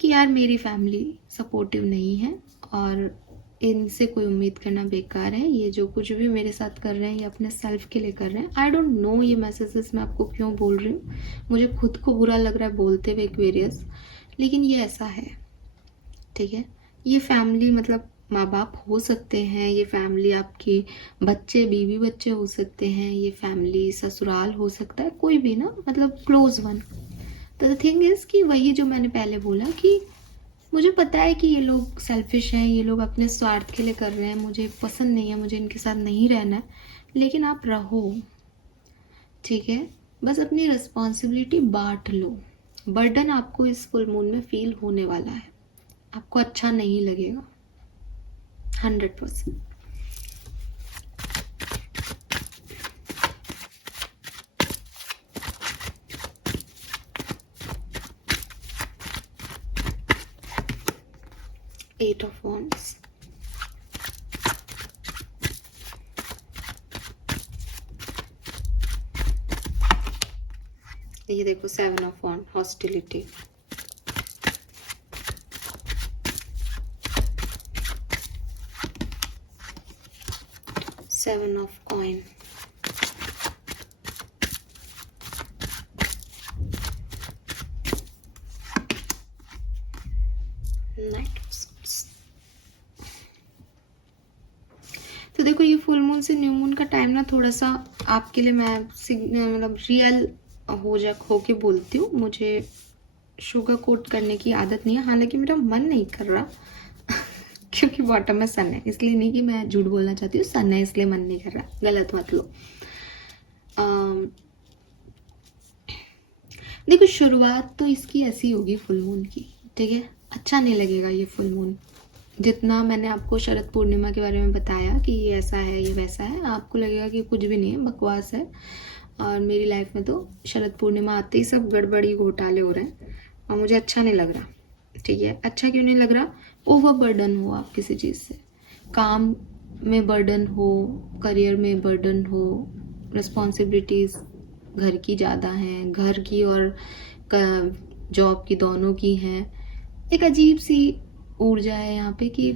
कि यार मेरी फैमिली सपोर्टिव नहीं है और इनसे कोई उम्मीद करना बेकार है। ये जो कुछ भी मेरे साथ कर रहे हैं ये अपने सेल्फ के लिए कर रहे हैं। आई डोंट नो ये मैसेजेस मैं आपको क्यों बोल रही हूँ, मुझे खुद को बुरा लग रहा है बोलते हुए एक्वेरियस, लेकिन ये ऐसा है, ठीक है। ये फैमिली मतलब माँ बाप हो सकते हैं, ये फैमिली आपके बच्चे बीवी बच्चे हो सकते हैं, ये फैमिली ससुराल हो सकता है, कोई भी ना, मतलब क्लोज वन। तो द थिंग इज़ कि वही जो मैंने पहले बोला कि मुझे पता है कि ये लोग सेल्फिश हैं, ये लोग अपने स्वार्थ के लिए कर रहे हैं, मुझे पसंद नहीं है, मुझे इनके साथ नहीं रहना है, लेकिन आप रहो, ठीक है। बस अपनी रिस्पॉन्सिबिलिटी बांट लो। बर्डन आपको इस फुल मून में फील होने वाला है, आपको अच्छा नहीं लगेगा 100%। Eight of Wands, ये देखो 7 of Wands, hostility, Seven of Coin, moon से न्यू मून का टाइम ना थोड़ा सा आपके लिए मैं मतलब रियल हो के बोलती हूँ। मुझे शुगर कोट करने की आदत नहीं है, हालांकि मेरा मन नहीं कर रहा क्योंकि बॉटम में सन है, इसलिए नहीं कि मैं झूठ बोलना चाहती हूँ, सन है इसलिए मन नहीं कर रहा, गलत मत लो। देखो शुरुआत तो इसकी ऐसी होगी फुल मून की, ठीक है। अच्छा नहीं लगेगा ये फुल मून, जितना मैंने आपको शरद पूर्णिमा के बारे में बताया कि ये ऐसा है ये वैसा है, आपको लगेगा कि कुछ भी नहीं है, बकवास है। और मेरी लाइफ में तो शरद पूर्णिमा आते ही सब गड़बड़ी घोटाले हो रहे हैं और मुझे अच्छा नहीं लग रहा, ठीक है। अच्छा क्यों नहीं लग रहा? ओवर बर्डन हो आप किसी चीज़ से, काम में बर्डन हो, करियर में बर्डन हो, रिस्पॉन्सिबिलिटीज़ घर की ज़्यादा हैं, घर की और जॉब की दोनों की हैं। एक अजीब सी ऊर्जा है यहाँ पे कि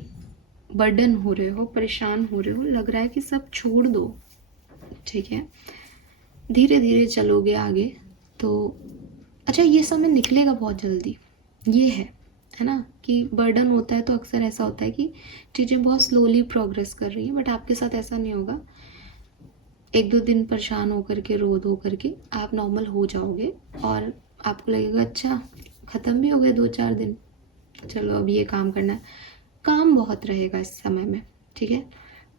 बर्डन हो रहे हो, परेशान हो रहे हो, लग रहा है कि सब छोड़ दो, ठीक है। धीरे धीरे चलोगे आगे तो अच्छा ये समय निकलेगा बहुत जल्दी, ये है ना। कि बर्डन होता है तो अक्सर ऐसा होता है कि चीज़ें बहुत स्लोली प्रोग्रेस कर रही हैं, बट आपके साथ ऐसा नहीं होगा। एक दो दिन परेशान होकर के, रो धो करके आप नॉर्मल हो जाओगे और आपको लगेगा अच्छा ख़त्म भी हो गए 2-4 दिन, चलो अब ये काम करना है। काम बहुत रहेगा इस समय में, ठीक है।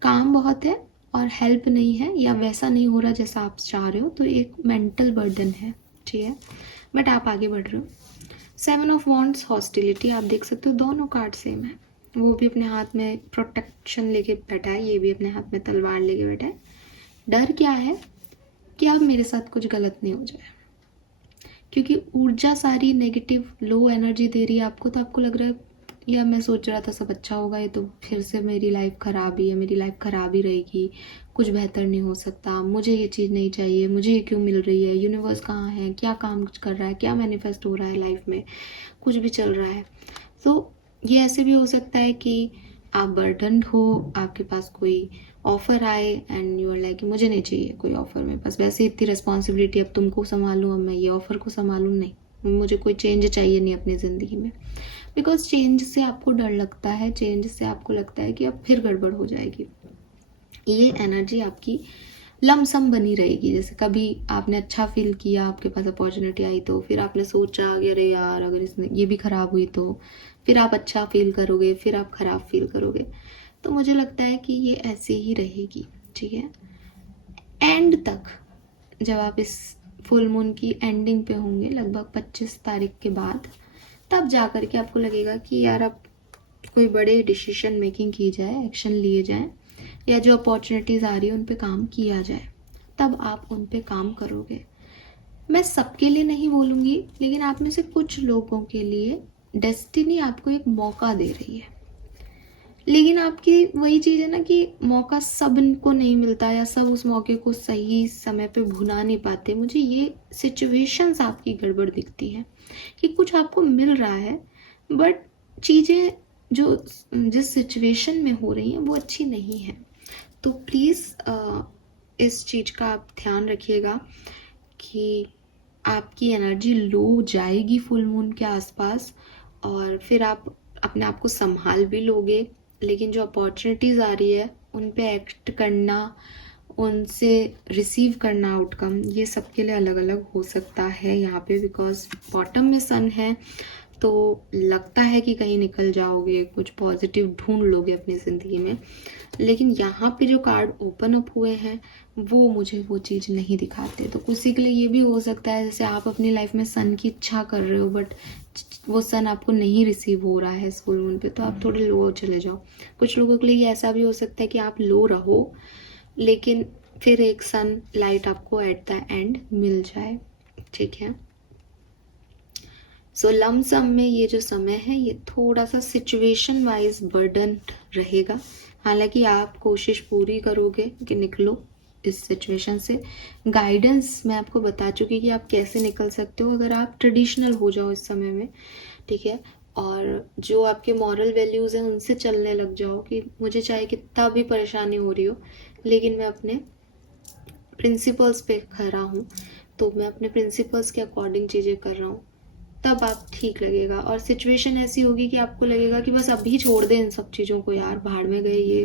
काम बहुत है और हेल्प नहीं है या वैसा नहीं हो रहा जैसा आप चाह रहे हो, तो एक मेंटल बर्डन है, ठीक है। बट आप आगे बढ़ रहे हो। 7 ऑफ वॉन्ड्स, हॉस्टिलिटी, आप देख सकते हो दोनों कार्ड सेम है। वो भी अपने हाथ में प्रोटेक्शन लेके बैठा है, ये भी अपने हाथ में तलवार लेके बैठा है। डर क्या है कि अब मेरे साथ कुछ गलत नहीं हो जाए, क्योंकि ऊर्जा सारी नेगेटिव लो एनर्जी दे रही है आपको, तो आपको लग रहा है या मैं सोच रहा था सब अच्छा होगा, ये तो फिर से मेरी लाइफ ख़राब ही है, मेरी लाइफ ख़राब ही रहेगी, कुछ बेहतर नहीं हो सकता, मुझे ये चीज़ नहीं चाहिए, मुझे ये क्यों मिल रही है, यूनिवर्स कहाँ है, क्या काम कर रहा है, क्या मैनिफेस्ट हो रहा है लाइफ में, कुछ भी चल रहा है। तो ये ऐसे भी हो सकता है कि आप बर्डन हो, आपके पास कोई ऑफ़र आए एंड यू आर लाइक मुझे नहीं चाहिए कोई ऑफ़र, मेरे पास वैसे इतनी रिस्पॉन्सिबिलिटी, अब तुमको संभालूँ, अब मैं ये ऑफ़र को संभालूँ, नहीं, मुझे कोई चेंज चाहिए नहीं अपनी ज़िंदगी में। बिकॉज चेंज से आपको डर लगता है, चेंज से आपको लगता है कि अब फिर गड़बड़ हो जाएगी। ये एनर्जी आपकी लमसम बनी रहेगी। जैसे कभी आपने अच्छा फील किया, आपके पास अपॉर्चुनिटी आई, तो फिर आपने सोचा कि अरे यार अगर इसमें ये भी ख़राब हुई तो फिर आप अच्छा फील करोगे, फिर आप ख़राब फील करोगे। तो मुझे लगता है कि ये ऐसे ही रहेगी, ठीक है। एंड तक जब आप इस फुल मून की एंडिंग पे होंगे, लगभग 25 तारीख के बाद, तब जा कर के आपको लगेगा कि यार अब कोई बड़े डिसीजन मेकिंग की जाए, एक्शन लिए जाए, या जो अपॉर्चुनिटीज़ आ रही है उन पे काम किया जाए, तब आप उन पे काम करोगे। मैं सबके लिए नहीं बोलूँगी, लेकिन आप में से कुछ लोगों के लिए डेस्टिनी आपको एक मौका दे रही है। लेकिन आपकी वही चीज़ है ना कि मौका सबको नहीं मिलता, या सब उस मौके को सही समय पे भुना नहीं पाते। मुझे ये सिचुएशंस आपकी गड़बड़ दिखती है कि कुछ आपको मिल रहा है, बट चीज़ें जो जिस सिचुएशन में हो रही हैं वो अच्छी नहीं है। तो प्लीज़ इस चीज़ का आप ध्यान रखिएगा कि आपकी एनर्जी लो जाएगी फुल मून के आसपास, और फिर आप अपने आप को संभाल भी लोगे, लेकिन जो अपॉर्चुनिटीज़ आ रही है उन पे एक्ट करना, उनसे रिसीव करना आउटकम, ये सबके लिए अलग अलग हो सकता है यहाँ पे। बिकॉज बॉटम में सन है तो लगता है कि कहीं निकल जाओगे, कुछ पॉजिटिव ढूंढ लोगे अपनी ज़िंदगी में, लेकिन यहाँ पे जो कार्ड ओपन अप हुए हैं वो मुझे वो चीज़ नहीं दिखाते। तो किसी के लिए ये भी हो सकता है जैसे आप अपनी लाइफ में सन की इच्छा कर रहे हो, बट वो सन आपको नहीं रिसीव हो रहा है इस फुल मून पे, तो आप थोड़े लो चले जाओ। कुछ लोगों के लिए ऐसा भी हो सकता है कि आप लो रहो, लेकिन फिर एक सन लाइट आपको एट द एंड मिल जाए, ठीक है। सो लमसम में ये जो समय है ये थोड़ा सा सिचुएशन वाइज बर्डन रहेगा, हालांकि आप कोशिश पूरी करोगे कि निकलो इस सिचुएशन से। गाइडेंस मैं आपको बता चुकी कि आप कैसे निकल सकते हो, अगर आप ट्रेडिशनल हो जाओ इस समय में, ठीक है। और जो आपके मॉरल वैल्यूज़ हैं उनसे चलने लग जाओ कि मुझे चाहे कितना भी परेशानी हो रही हो, लेकिन मैं अपने प्रिंसिपल्स पे खरा हूँ, तो मैं अपने प्रिंसिपल्स के अकॉर्डिंग चीज़ें कर रहा हूँ, तब आप ठीक लगेगा। और सिचुएशन ऐसी होगी कि आपको लगेगा कि बस अभी छोड़ दें इन सब चीज़ों को, यार भाड़ में गए ये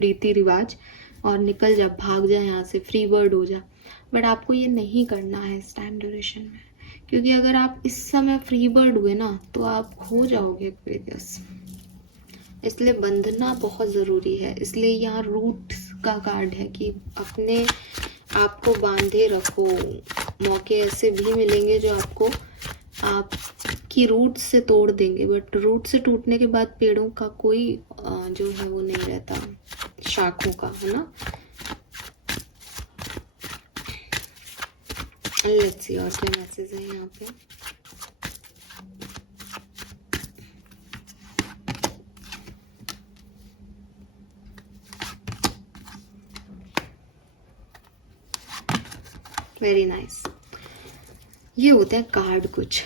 रीति रिवाज, और निकल जा, भाग जा यहाँ से, फ्री बर्ड हो जा। बट आपको ये नहीं करना है इस टाइम ड्यूरेशन में, क्योंकि अगर आप इस समय फ्री बर्ड हुए ना तो आप खो जाओगे एक्वेरियस। इसलिए बंधना बहुत ज़रूरी है। इसलिए यहाँ रूट का कार्ड है कि अपने आप को बांधे रखो। मौके ऐसे भी मिलेंगे जो आपकी रूट से तोड़ देंगे, बट रूट से टूटने के बाद पेड़ों का कोई जो है वो नहीं रहता, शाखों का, है ना। लेट्स सी और क्या मैसेज है यहाँ पे। Very nice. ये होते हैं कार्ड कुछ।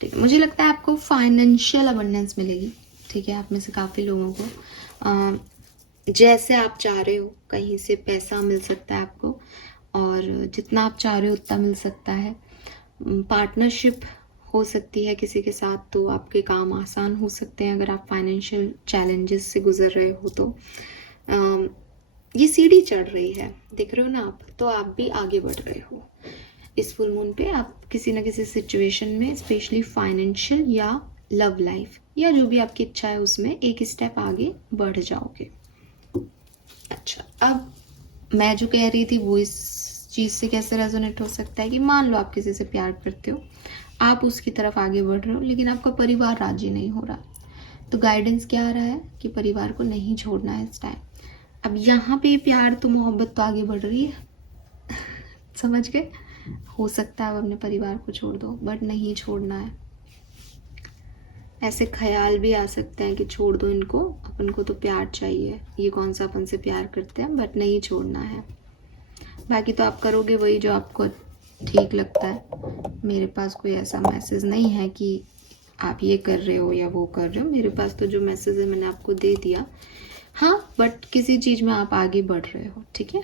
ठीक है, मुझे लगता है आपको फाइनेंशियल अबंडेंस मिलेगी। ठीक है, आप में से काफ़ी लोगों को जैसे आप चाह रहे हो कहीं से पैसा मिल सकता है आपको, और जितना आप चाह रहे हो उतना मिल सकता है। पार्टनरशिप हो सकती है किसी के साथ, तो आपके काम आसान हो सकते हैं अगर आप फाइनेंशियल चैलेंजेस से गुजर रहे हो तो। ये सीढ़ी चढ़ रही है, देख रहे हो ना आप, तो आप भी आगे बढ़ रहे हो। इस फुल मून पे आप किसी न किसी सिचुएशन में, स्पेशली फाइनेंशियल या लव लाइफ या जो भी आपकी इच्छा है उसमें एक स्टेप आगे बढ़ जाओगे। अच्छा, अब मैं जो कह रही थी वो इस चीज़ से कैसे रेजोनेट हो सकता है कि मान लो आप किसी से प्यार करते हो, आप उसकी तरफ आगे बढ़ रहे हो, लेकिन आपका परिवार राजी नहीं हो रहा, तो गाइडेंस क्या आ रहा है कि परिवार को नहीं छोड़ना है इस टाइम। अब यहाँ पे प्यार तो मोहब्बत तो आगे बढ़ रही है समझ गए। हो सकता है आप अपने परिवार को छोड़ दो, बट नहीं छोड़ना है। ऐसे ख्याल भी आ सकते हैं कि छोड़ दो इनको, अपन को तो प्यार चाहिए, ये कौन सा अपन से प्यार करते हैं, बट नहीं छोड़ना है। बाकी तो आप करोगे वही जो आपको ठीक लगता है। मेरे पास कोई ऐसा मैसेज नहीं है कि आप ये कर रहे हो या वो कर रहे हो। मेरे पास तो जो मैसेज है मैंने आपको दे दिया। हाँ, बट किसी चीज़ में आप आगे बढ़ रहे हो। ठीक है,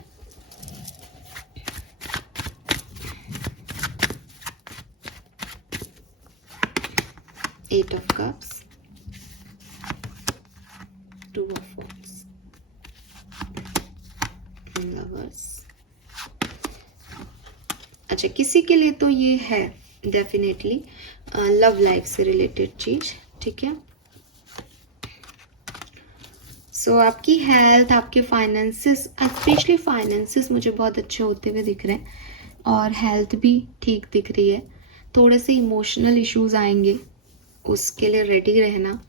eight of cups, two of wands, lovers. अच्छा, किसी के लिए तो ये है डेफिनेटली लव लाइफ से रिलेटेड चीज। ठीक है, सो आपकी हेल्थ, आपके फाइनेंसेस, स्पेशली फाइनेंसेस मुझे बहुत अच्छे होते हुए दिख रहे हैं, और हेल्थ भी ठीक दिख रही है। थोड़े से इमोशनल इश्यूज आएंगे, उसके लिए रेडी रहना।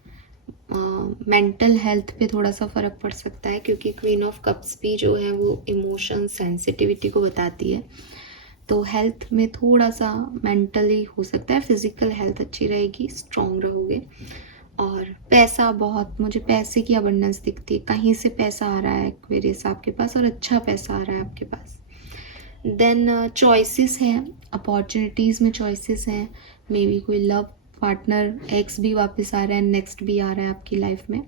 मेंटल हेल्थ पे थोड़ा सा फ़र्क पड़ सकता है, क्योंकि क्वीन ऑफ कप्स भी जो है वो इमोशन सेंसिटिविटी को बताती है। तो हेल्थ में थोड़ा सा मेंटली हो सकता है। फिजिकल हेल्थ अच्छी रहेगी, स्ट्रॉन्ग रहोगे। और पैसा, बहुत मुझे पैसे की अबंडेंस दिखती है, कहीं से पैसा आ रहा है एक्वेरियस आपके पास, और अच्छा पैसा आ रहा है आपके पास। देन चॉइसेस हैं, अपॉर्चुनिटीज़ में चॉइसेस हैं। मे बी कोई लव पार्टनर, एक्स भी वापस आ रहा है, नेक्स्ट भी आ रहा है आपकी लाइफ में।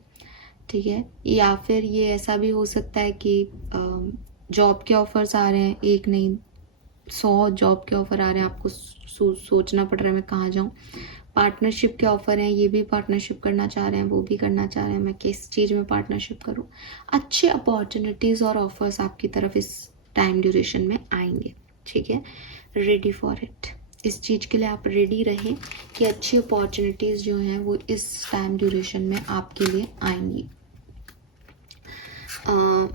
ठीक है, या फिर ये ऐसा भी हो सकता है कि जॉब के ऑफर्स आ रहे हैं, एक नहीं 100 जॉब के ऑफर आ रहे हैं, आपको सोचना पड़ रहा है मैं कहाँ जाऊँ। पार्टनरशिप के ऑफर हैं, ये भी पार्टनरशिप करना चाह रहे हैं, वो भी करना चाह रहे हैं, मैं किस चीज़ में पार्टनरशिप करूँ। अच्छे अपॉर्चुनिटीज़ और ऑफर्स आपकी तरफ इस टाइम ड्यूरेशन में आएंगे। ठीक है, रेडी फॉर इट। इस चीज़ के लिए आप रेडी रहें कि अच्छी अपॉर्चुनिटीज़ जो हैं वो इस टाइम ड्यूरेशन में आपके लिए आएंगी।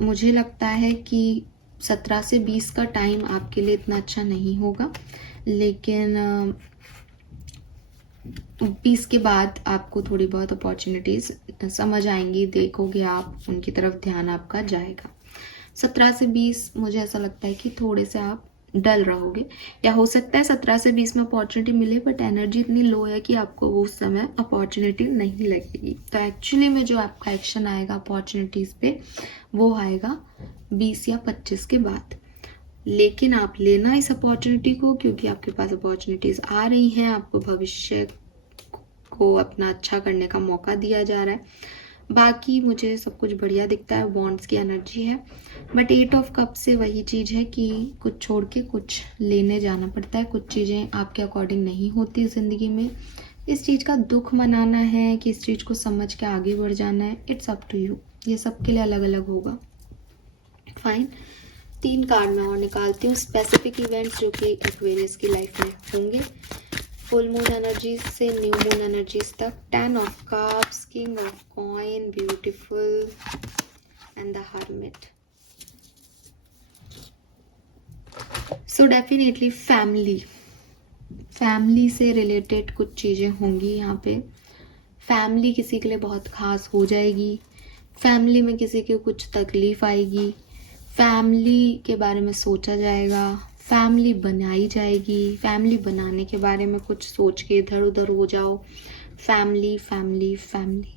मुझे लगता है कि 17 से 20 का टाइम आपके लिए इतना अच्छा नहीं होगा, लेकिन 20 के बाद आपको थोड़ी बहुत अपॉर्चुनिटीज़ समझ आएंगी, देखोगे आप, उनकी तरफ ध्यान आपका जाएगा। 17 से 20 मुझे ऐसा लगता है कि थोड़े से आप डल रहोगे, या हो सकता है 17 से 20 में अपॉर्चुनिटी मिले, बट एनर्जी इतनी लो है कि आपको वो उस समय अपॉर्चुनिटी नहीं लगेगी। तो एक्चुअली में जो आपका एक्शन आएगा अपॉर्चुनिटीज़ पे, वो आएगा 20 या 25 के बाद। लेकिन आप लेना इस अपॉर्चुनिटी को, क्योंकि आपके पास अपॉर्चुनिटीज़ आ रही हैं, आपको भविष्य को अपना अच्छा करने का मौका दिया जा रहा है। बाकी मुझे सब कुछ बढ़िया दिखता है, बॉन्ड्स की एनर्जी है, बट 8 ऑफ कप से वही चीज़ है कि कुछ छोड़ के कुछ लेने जाना पड़ता है। कुछ चीज़ें आपके अकॉर्डिंग नहीं होती ज़िंदगी में, इस चीज़ का दुख मनाना है कि इस चीज़ को समझ के आगे बढ़ जाना है, इट्स अप टू यू। ये सबके लिए अलग अलग होगा। फाइन, 3 कार्ड मैं और निकालती हूँ स्पेसिफिक इवेंट्स जो कि एक्वेरियस की लाइफ में होंगे, फुल मून एनर्जीज से न्यू मून एनर्जीज तक। 10 of cups, king of coin, beautiful, and the hermit. So definitely family से रिलेटेड कुछ चीज़ें होंगी यहाँ पे। फैमिली किसी के लिए बहुत ख़ास हो जाएगी, फैमिली में किसी की कुछ तकलीफ़ आएगी, फैमिली के बारे में सोचा जाएगा, फैमिली बनाई जाएगी, फैमिली बनाने के बारे में कुछ सोच के इधर उधर हो जाओ। Family family family.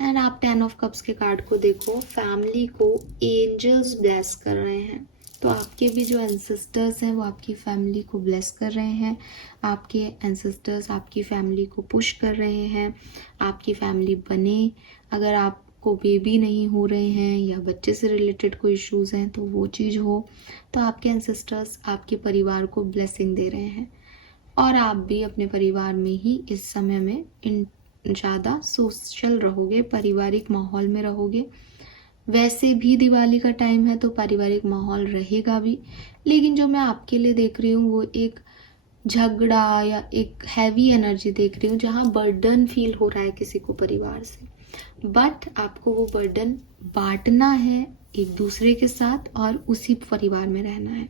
एंड आप 10 ऑफ कप्स के कार्ड को देखो, फैमिली को एंजल्स ब्लेस कर रहे हैं। तो आपके भी जो एंसेस्टर्स हैं वो आपकी फैमिली को ब्लेस कर रहे हैं, आपके एंसेस्टर्स आपकी फैमिली को पुश कर रहे हैं, आपकी फैमिली बने। अगर आपको बेबी नहीं हो रहे हैं या बच्चे से रिलेटेड कोई इश्यूज़ हैं तो वो चीज़ हो, तो आपके एंसेस्टर्स आपके परिवार को ब्लेसिंग दे रहे हैं। और आप भी अपने परिवार में ही इस समय में ज़्यादा सोशल रहोगे, पारिवारिक माहौल में रहोगे। वैसे भी दिवाली का टाइम है तो पारिवारिक माहौल रहेगा भी, लेकिन जो मैं आपके लिए देख रही हूँ वो एक झगड़ा या एक हैवी एनर्जी देख रही हूँ, जहाँ बर्डन फील हो रहा है किसी को परिवार से। बट आपको वो बर्डन बांटना है एक दूसरे के साथ और उसी परिवार में रहना है।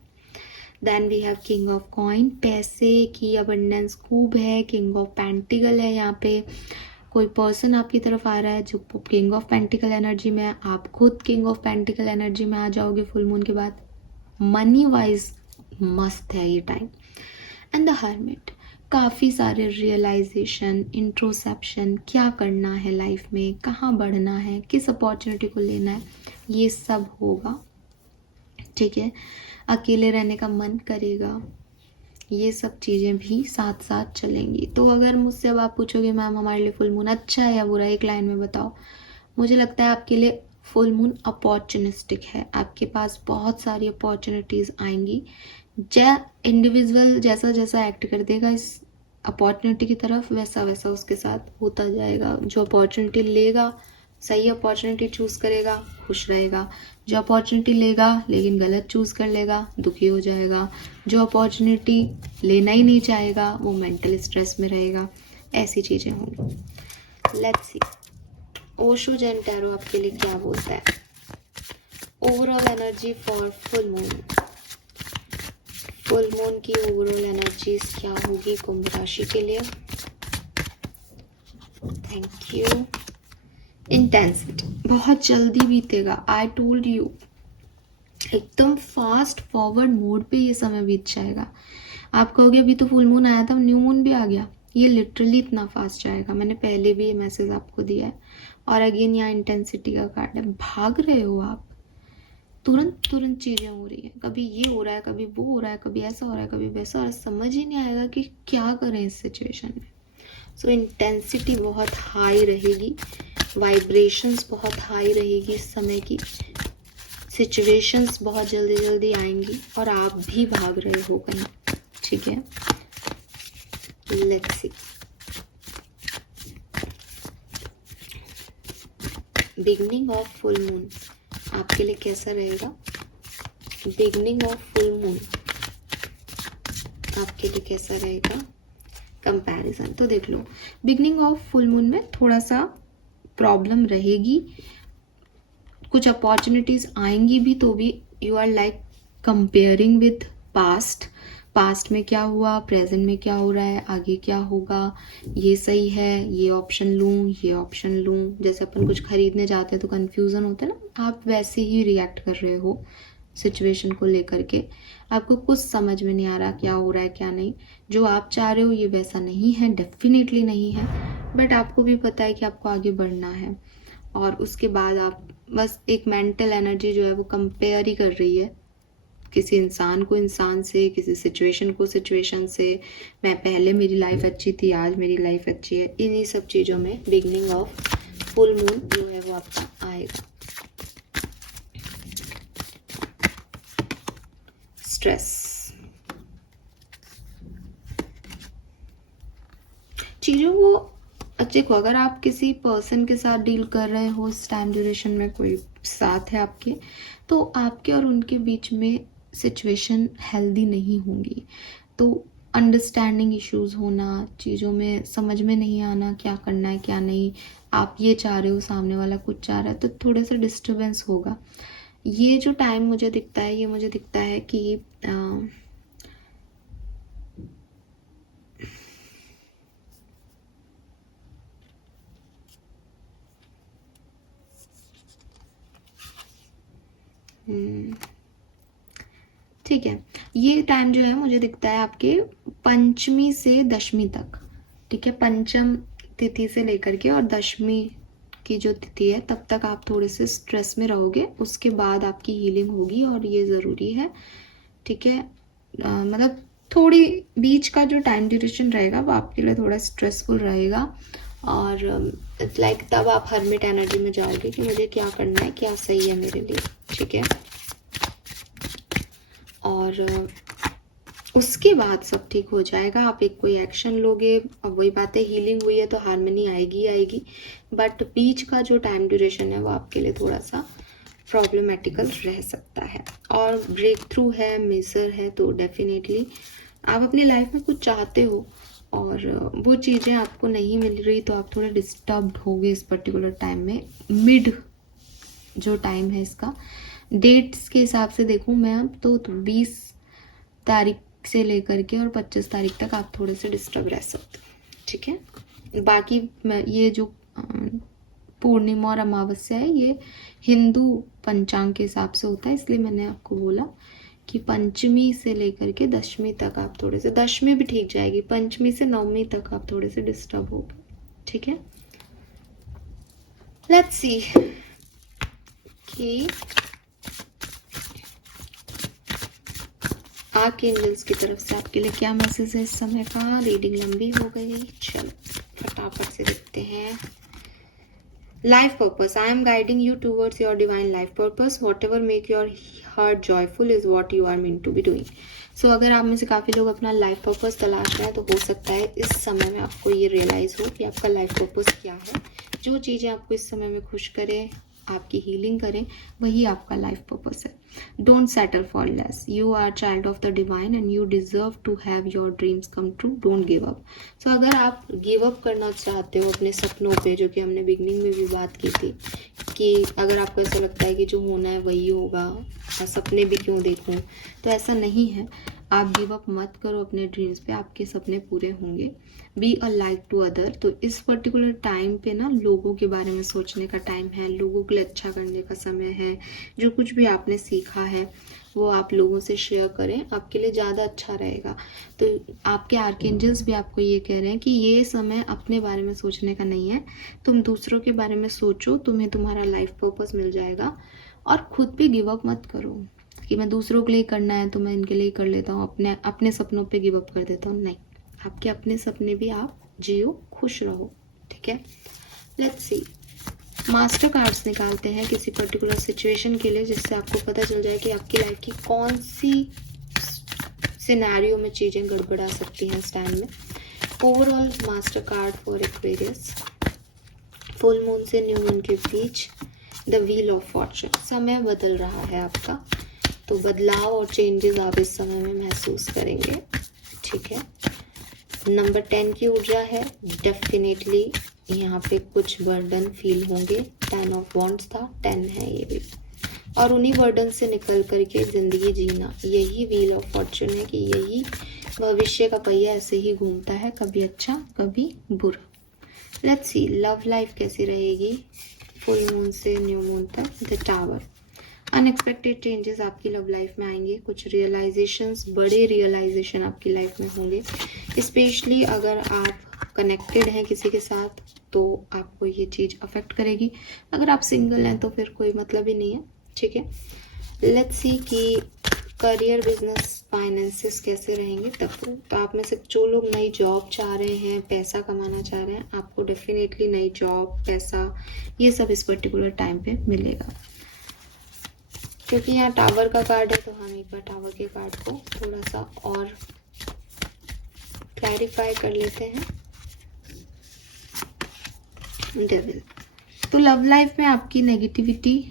Then we have king of coin, पैसे की अबंडेंस खूब है। किंग ऑफ पेंटिकल है, यहाँ पे कोई पर्सन आपकी तरफ आ रहा है जो किंग ऑफ पेंटिकल एनर्जी में है। आप खुद किंग ऑफ पेंटिकल एनर्जी में आ जाओगे फुल मून के बाद। मनी वाइज मस्त है ये टाइम। एंड द हर्मिट, काफ़ी सारे रियलाइजेशन, इंट्रोसेप्शन, क्या करना है लाइफ में, कहाँ बढ़ना है, किस अपॉर्चुनिटी को लेना है, ये सब होगा। ठीक है, अकेले रहने का मन करेगा, ये सब चीज़ें भी साथ साथ चलेंगी। तो अगर मुझसे अब आप पूछोगे मैम हमारे लिए फुल मून अच्छा है या बुरा, एक लाइन में बताओ, मुझे लगता है आपके लिए फुल मून अपॉर्चुनिस्टिक है। आपके पास बहुत सारी अपॉर्चुनिटीज़ आएंगी। इंडिविजुअल जैसा जैसा एक्ट कर देगा इस अपॉर्चुनिटी की तरफ, वैसा वैसा उसके साथ होता जाएगा। जो अपॉर्चुनिटी लेगा, सही अपॉर्चुनिटी चूज़ करेगा, खुश रहेगा। जो अपॉर्चुनिटी लेगा लेकिन गलत चूज़ कर लेगा, दुखी हो जाएगा। जो अपॉर्चुनिटी लेना ही नहीं चाहेगा वो मेंटल स्ट्रेस में रहेगा। ऐसी चीज़ें होंगी। Let's see Osho Jain tarot आपके लिए क्या बोलता है। Overall energy for full moon, full moon की ओवरऑल एनर्जीज क्या होगी कुंभ राशि के लिए। Thank you. इंटेंसिटी बहुत जल्दी बीतेगा, आई टोल्ड यू, एकदम फास्ट फॉरवर्ड मोड पे ये समय बीत जाएगा। आप कहोगे अभी तो फुल मून आया था, न्यू मून भी आ गया, ये लिटरली इतना फास्ट जाएगा। मैंने पहले भी ये मैसेज आपको दिया है। और अगेन यहाँ इंटेंसिटी का कार्ड है, भाग रहे हो आप, तुरंत तुरंत चीज़ें हो रही हैं, कभी ये हो रहा है, कभी वो हो रहा है, कभी ऐसा हो रहा है, कभी वैसा हो रहा है, समझ ही नहीं आएगा कि क्या करें इस सिचुएशन में। सो इंटेंसिटी बहुत हाई रहेगी, वाइब्रेशंस बहुत हाई रहेगी इस समय की, सिचुएशंस बहुत जल्दी जल्दी आएंगी और आप भी भाग रहे हो कहीं। ठीक है, let's see beginning of full moon आपके लिए कैसा रहेगा। बिगनिंग ऑफ फुल मून आपके लिए कैसा रहेगा, कंपैरिजन तो देख लो। बिगनिंग ऑफ फुल मून में थोड़ा सा प्रॉब्लम रहेगी, कुछ अपॉर्चुनिटीज आएंगी भी, तो भी you are like comparing with past में क्या हुआ, प्रेजेंट में क्या हो रहा है, आगे क्या होगा, ये सही है, ये ऑप्शन लूँ, ये ऑप्शन लूँ। जैसे अपन कुछ खरीदने जाते हैं तो कन्फ्यूज़न होता है ना, आप वैसे ही रिएक्ट कर रहे हो सिचुएशन को लेकर के। आपको कुछ समझ में नहीं आ रहा क्या हो रहा है क्या नहीं। जो आप चाह रहे हो ये वैसा नहीं है, डेफिनेटली नहीं है, बट आपको भी पता है कि आपको आगे बढ़ना है। और उसके बाद आप बस एक मेंटल एनर्जी जो है वो कंपेयर ही कर रही है, किसी इंसान को इंसान से, किसी सिचुएशन को सिचुएशन से। मैं पहले मेरी लाइफ अच्छी थी, आज मेरी लाइफ अच्छी है। इन्हीं सब चीज़ों में बिगनिंग ऑफ फुल मून जो है वो आपका आएगा। स्ट्रेस, चीज़ों को देखो, अगर आप किसी पर्सन के साथ डील कर रहे हो इस टाइम ड्यूरेशन में, कोई साथ है आपके, तो आपके और उनके बीच में सिचुएशन हेल्दी नहीं होंगी। तो अंडरस्टैंडिंग इश्यूज होना, चीज़ों में समझ में नहीं आना क्या करना है क्या नहीं, आप ये चाह रहे हो, सामने वाला कुछ चाह रहा है, तो थोड़ा सा डिस्टर्बेंस होगा। ये जो टाइम मुझे दिखता है, ये मुझे दिखता है कि ठीक है, ये टाइम जो है मुझे दिखता है आपके पंचमी से दशमी तक। ठीक है, पंचम तिथि से लेकर के और दशमी की जो तिथि है तब तक आप थोड़े से स्ट्रेस में रहोगे, उसके बाद आपकी हीलिंग होगी और ये ज़रूरी है। ठीक है, मतलब थोड़ी बीच का जो टाइम ड्यूरेशन रहेगा वो आपके लिए थोड़ा स्ट्रेसफुल रहेगा, और लाइक तब आप हर्मिट एनर्जी में जाओगे कि मुझे क्या करना है, क्या सही है मेरे लिए। ठीक है, और उसके बाद सब ठीक हो जाएगा। आप एक कोई एक्शन लोगे, अब वही बात है, हीलिंग हुई है तो हार्मनी आएगी आएगी, बट बीच का जो टाइम ड्यूरेशन है वो आपके लिए थोड़ा सा प्रॉब्लमेटिकल रह सकता है। और ब्रेक थ्रू है, मेजर है, तो डेफिनेटली आप अपनी लाइफ में कुछ चाहते हो और वो चीज़ें आपको नहीं मिल रही, तो आप थोड़े डिस्टर्ब्ड होगे इस पर्टिकुलर टाइम में। मिड जो टाइम है इसका, डेट्स के हिसाब से देखूं मैं अब तो 20 तारीख से लेकर के और 25 तारीख तक आप थोड़े से डिस्टर्ब रह सकते हो। ठीक है, बाकी ये जो पूर्णिमा और अमावस्या है ये हिंदू पंचांग के हिसाब से होता है, इसलिए मैंने आपको बोला कि पंचमी से लेकर के दशमी तक आप थोड़े से, दशमी भी ठीक जाएगी, पंचमी से नवमी तक आप थोड़े से डिस्टर्ब होगे। ठीक है, लेट्स सी कि आर्कएंजल्स की तरफ से आपके लिए क्या मैसेज है इस समय का। रीडिंग लंबी हो गई, चलो फटाफट से देखते हैं। Life purpose, I am guiding you towards your divine life purpose, what make your heart joyful is what you are meant to be doing. So अगर आप में से काफ़ी लोग अपना लाइफ पर्पस तलाश रहे हैं, तो हो सकता है इस समय में आपको ये रियलाइज़ हो कि आपका लाइफ पर्पस क्या है। जो चीज़ें आपको इस समय में खुश करें, आपकी हीलिंग करें, वही आपका लाइफ पर्पस है। Don't settle for less, you are child of the divine and you deserve to have your dreams come true, don't give up. So अगर आप गिव अप करना चाहते हो अपने सपनों पे, जो कि हमने बिगनिंग में भी बात की थी कि अगर आपको ऐसा लगता है कि जो होना है वही होगा और सपने भी क्यों देखूं, तो ऐसा नहीं है। आप गिव अप मत करो अपने ड्रीम्स पे, आपके सपने पूरे होंगे। Be a light to other. तो इस पर्टिकुलर टाइम पे ना लोगों के बारे में सोचने का टाइम है, लोगों के लिए अच्छा करने का समय है। जो कुछ भी आपने सीखा है वो आप लोगों से शेयर करें, आपके लिए ज़्यादा अच्छा रहेगा। तो आपके आर्कएंजल्स भी आपको ये कह रहे हैं कि ये समय अपने बारे में सोचने का नहीं है, तुम दूसरों के बारे में सोचो, तुम्हें तुम्हारा लाइफ पर्पस मिल जाएगा। और खुद पे गिव अप मत करो कि मैं दूसरों के लिए करना है तो मैं इनके लिए कर लेता हूँ, अपने सपनों पे गिव अप कर देता हूँ। नहीं, आपके अपने सपने भी आप जियो, खुश रहो। ठीक है, लेट्स सी मास्टर कार्ड्स निकालते हैं किसी पर्टिकुलर सिचुएशन के लिए, जिससे आपको पता चल जाए कि आपकी लाइफ की कौन सी सिनेरियो में चीज़ें गड़बड़ा सकती हैं इस टाइम में। Overall master card for Aquarius, full moon से न्यू मून के बीच द व्हील ऑफ फॉर्चून। समय बदल रहा है आपका, तो बदलाव और चेंजेस आप इस समय में महसूस करेंगे। ठीक है, नंबर 10 की ऊर्जा है, डेफिनेटली यहाँ पे कुछ बर्डन फील होंगे। 10 ऑफ वॉन्ड्स था, 10 है ये भी, और उन्हीं बर्डन से निकल करके ज़िंदगी जीना, यही व्हील ऑफ फॉर्चून है कि यही भविष्य का पहिया ऐसे ही घूमता है, कभी अच्छा कभी बुरा। लेट्स सी लव लाइफ कैसी रहेगी फुल मून से न्यू मून तक। द टावर, अनएक्सपेक्टेड चेंजेस आपकी लव लाइफ में आएंगे, कुछ रियलाइजेशंस, बड़े रियलाइजेशन आपकी लाइफ में होंगे। स्पेशली अगर आप कनेक्टेड हैं किसी के साथ तो आपको ये चीज़ अफेक्ट करेगी। अगर आप सिंगल हैं तो फिर कोई मतलब ही नहीं है। ठीक है, लेट्स सी कि करियर, बिजनेस, फाइनेंसेस कैसे रहेंगे तब। तो आप में से जो लोग नई जॉब चाह रहे हैं, पैसा कमाना चाह रहे हैं, आपको डेफिनेटली नई जॉब, पैसा, ये सब इस पर्टिकुलर टाइम पे मिलेगा। क्योंकि यहाँ टावर का कार्ड है तो हम एक बार टावर के कार्ड को थोड़ा सा और क्लैरिफाई कर लेते हैं। डेविल। तो लव लाइफ में आपकी नेगेटिविटी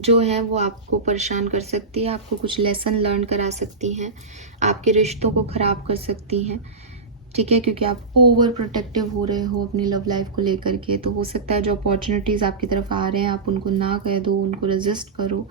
जो है वो आपको परेशान कर सकती है, आपको कुछ लेसन लर्न करा सकती हैं, आपके रिश्तों को ख़राब कर सकती हैं, ठीक है, क्योंकि आप ओवर प्रोटेक्टिव हो रहे हो अपनी लव लाइफ को लेकर के। तो हो सकता है जो अपॉर्चुनिटीज़ आपकी तरफ आ रहे हैं आप उनको ना कह दो, उनको रेजिस्ट करो।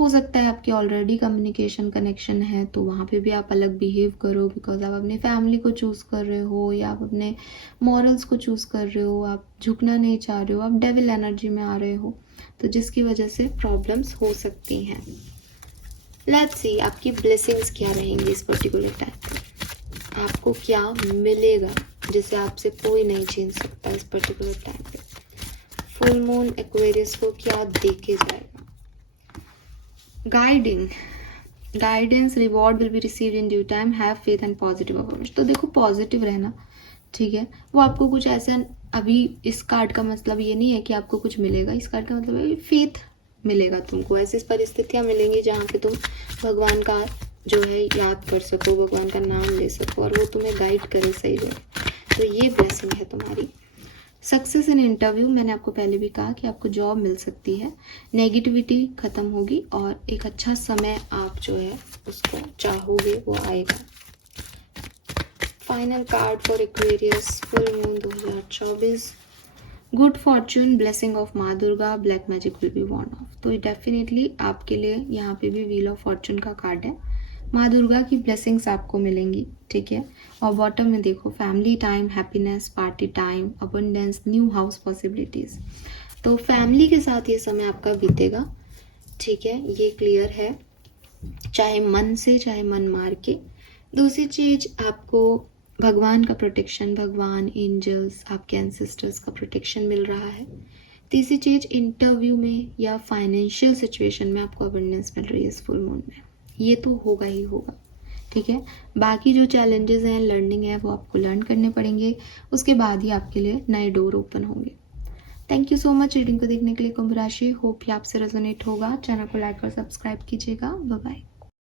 हो सकता है आपकी ऑलरेडी कम्युनिकेशन कनेक्शन है तो वहाँ पे भी आप अलग बिहेव करो, बिकॉज आप अपनी फैमिली को चूज़ कर रहे हो या आप अपने मॉरल्स को चूज़ कर रहे हो, आप झुकना नहीं चाह रहे हो, आप डेविल एनर्जी में आ रहे हो, तो जिसकी वजह से प्रॉब्लम्स हो सकती हैं। लेट्स सी आपकी ब्लेसिंग्स क्या रहेंगी इस पर्टिकुलर टाइम पे, आपको क्या मिलेगा जिसे आपसे कोई नहीं छीन सकता इस पर्टिकुलर टाइम पे। फुल मून एक्वेरियस को क्या देके जाएगा? Guidance reward will be received in due time, have faith and positive affirmation. तो देखो पॉजिटिव रहना, ठीक है, वो आपको कुछ ऐसा, अभी इस कार्ड का मतलब ये नहीं है कि आपको कुछ मिलेगा, इस कार्ड का मतलब है फेथ मिलेगा तुमको, ऐसी परिस्थितियां मिलेंगी जहाँ पे तुम भगवान का जो है याद कर सको, भगवान का नाम ले सको और वो तुम्हें गाइड करे सही जगह। तो ये ब्लेसिंग है तुम्हारी। सक्सेस इन इंटरव्यू, मैंने आपको पहले भी कहा कि आपको जॉब मिल सकती है, नेगेटिविटी खत्म होगी और एक अच्छा समय आप जो है उसको चाहोगे वो आएगा। Final card for Aquarius, full moon 2024, good fortune, blessing of Maa Durga, black magic will be warned off. तो डेफिनेटली आपके लिए यहाँ पे भी व्हील ऑफ फॉर्चून का कार्ड है, माँ दुर्गा की ब्लेसिंग्स आपको मिलेंगी, ठीक है। और बॉटम में देखो family time, happiness, party time, abundance, new house possibilities. तो फैमिली के साथ ये समय आपका बीतेगा, ठीक है, ये क्लियर है, चाहे मन से चाहे मन मार के। दूसरी चीज़ आपको भगवान का प्रोटेक्शन, भगवान, एंजल्स, आपके एंसेस्टर्स का प्रोटेक्शन मिल रहा है। तीसरी चीज़ इंटरव्यू में या फाइनेंशियल सिचुएशन में आपको अबंडेंस मिल रही है इस फुल मून में, ये तो होगा ही होगा, ठीक है। बाकी जो चैलेंजेस हैं, लर्निंग है, वो आपको लर्न करने पड़ेंगे, उसके बाद ही आपके लिए नए डोर ओपन होंगे। Thank you so much reading को देखने के लिए कुंभ राशि, होप ही आपसे रेजोनेट होगा। चैनल को लाइक और सब्सक्राइब कीजिएगा। Bye bye.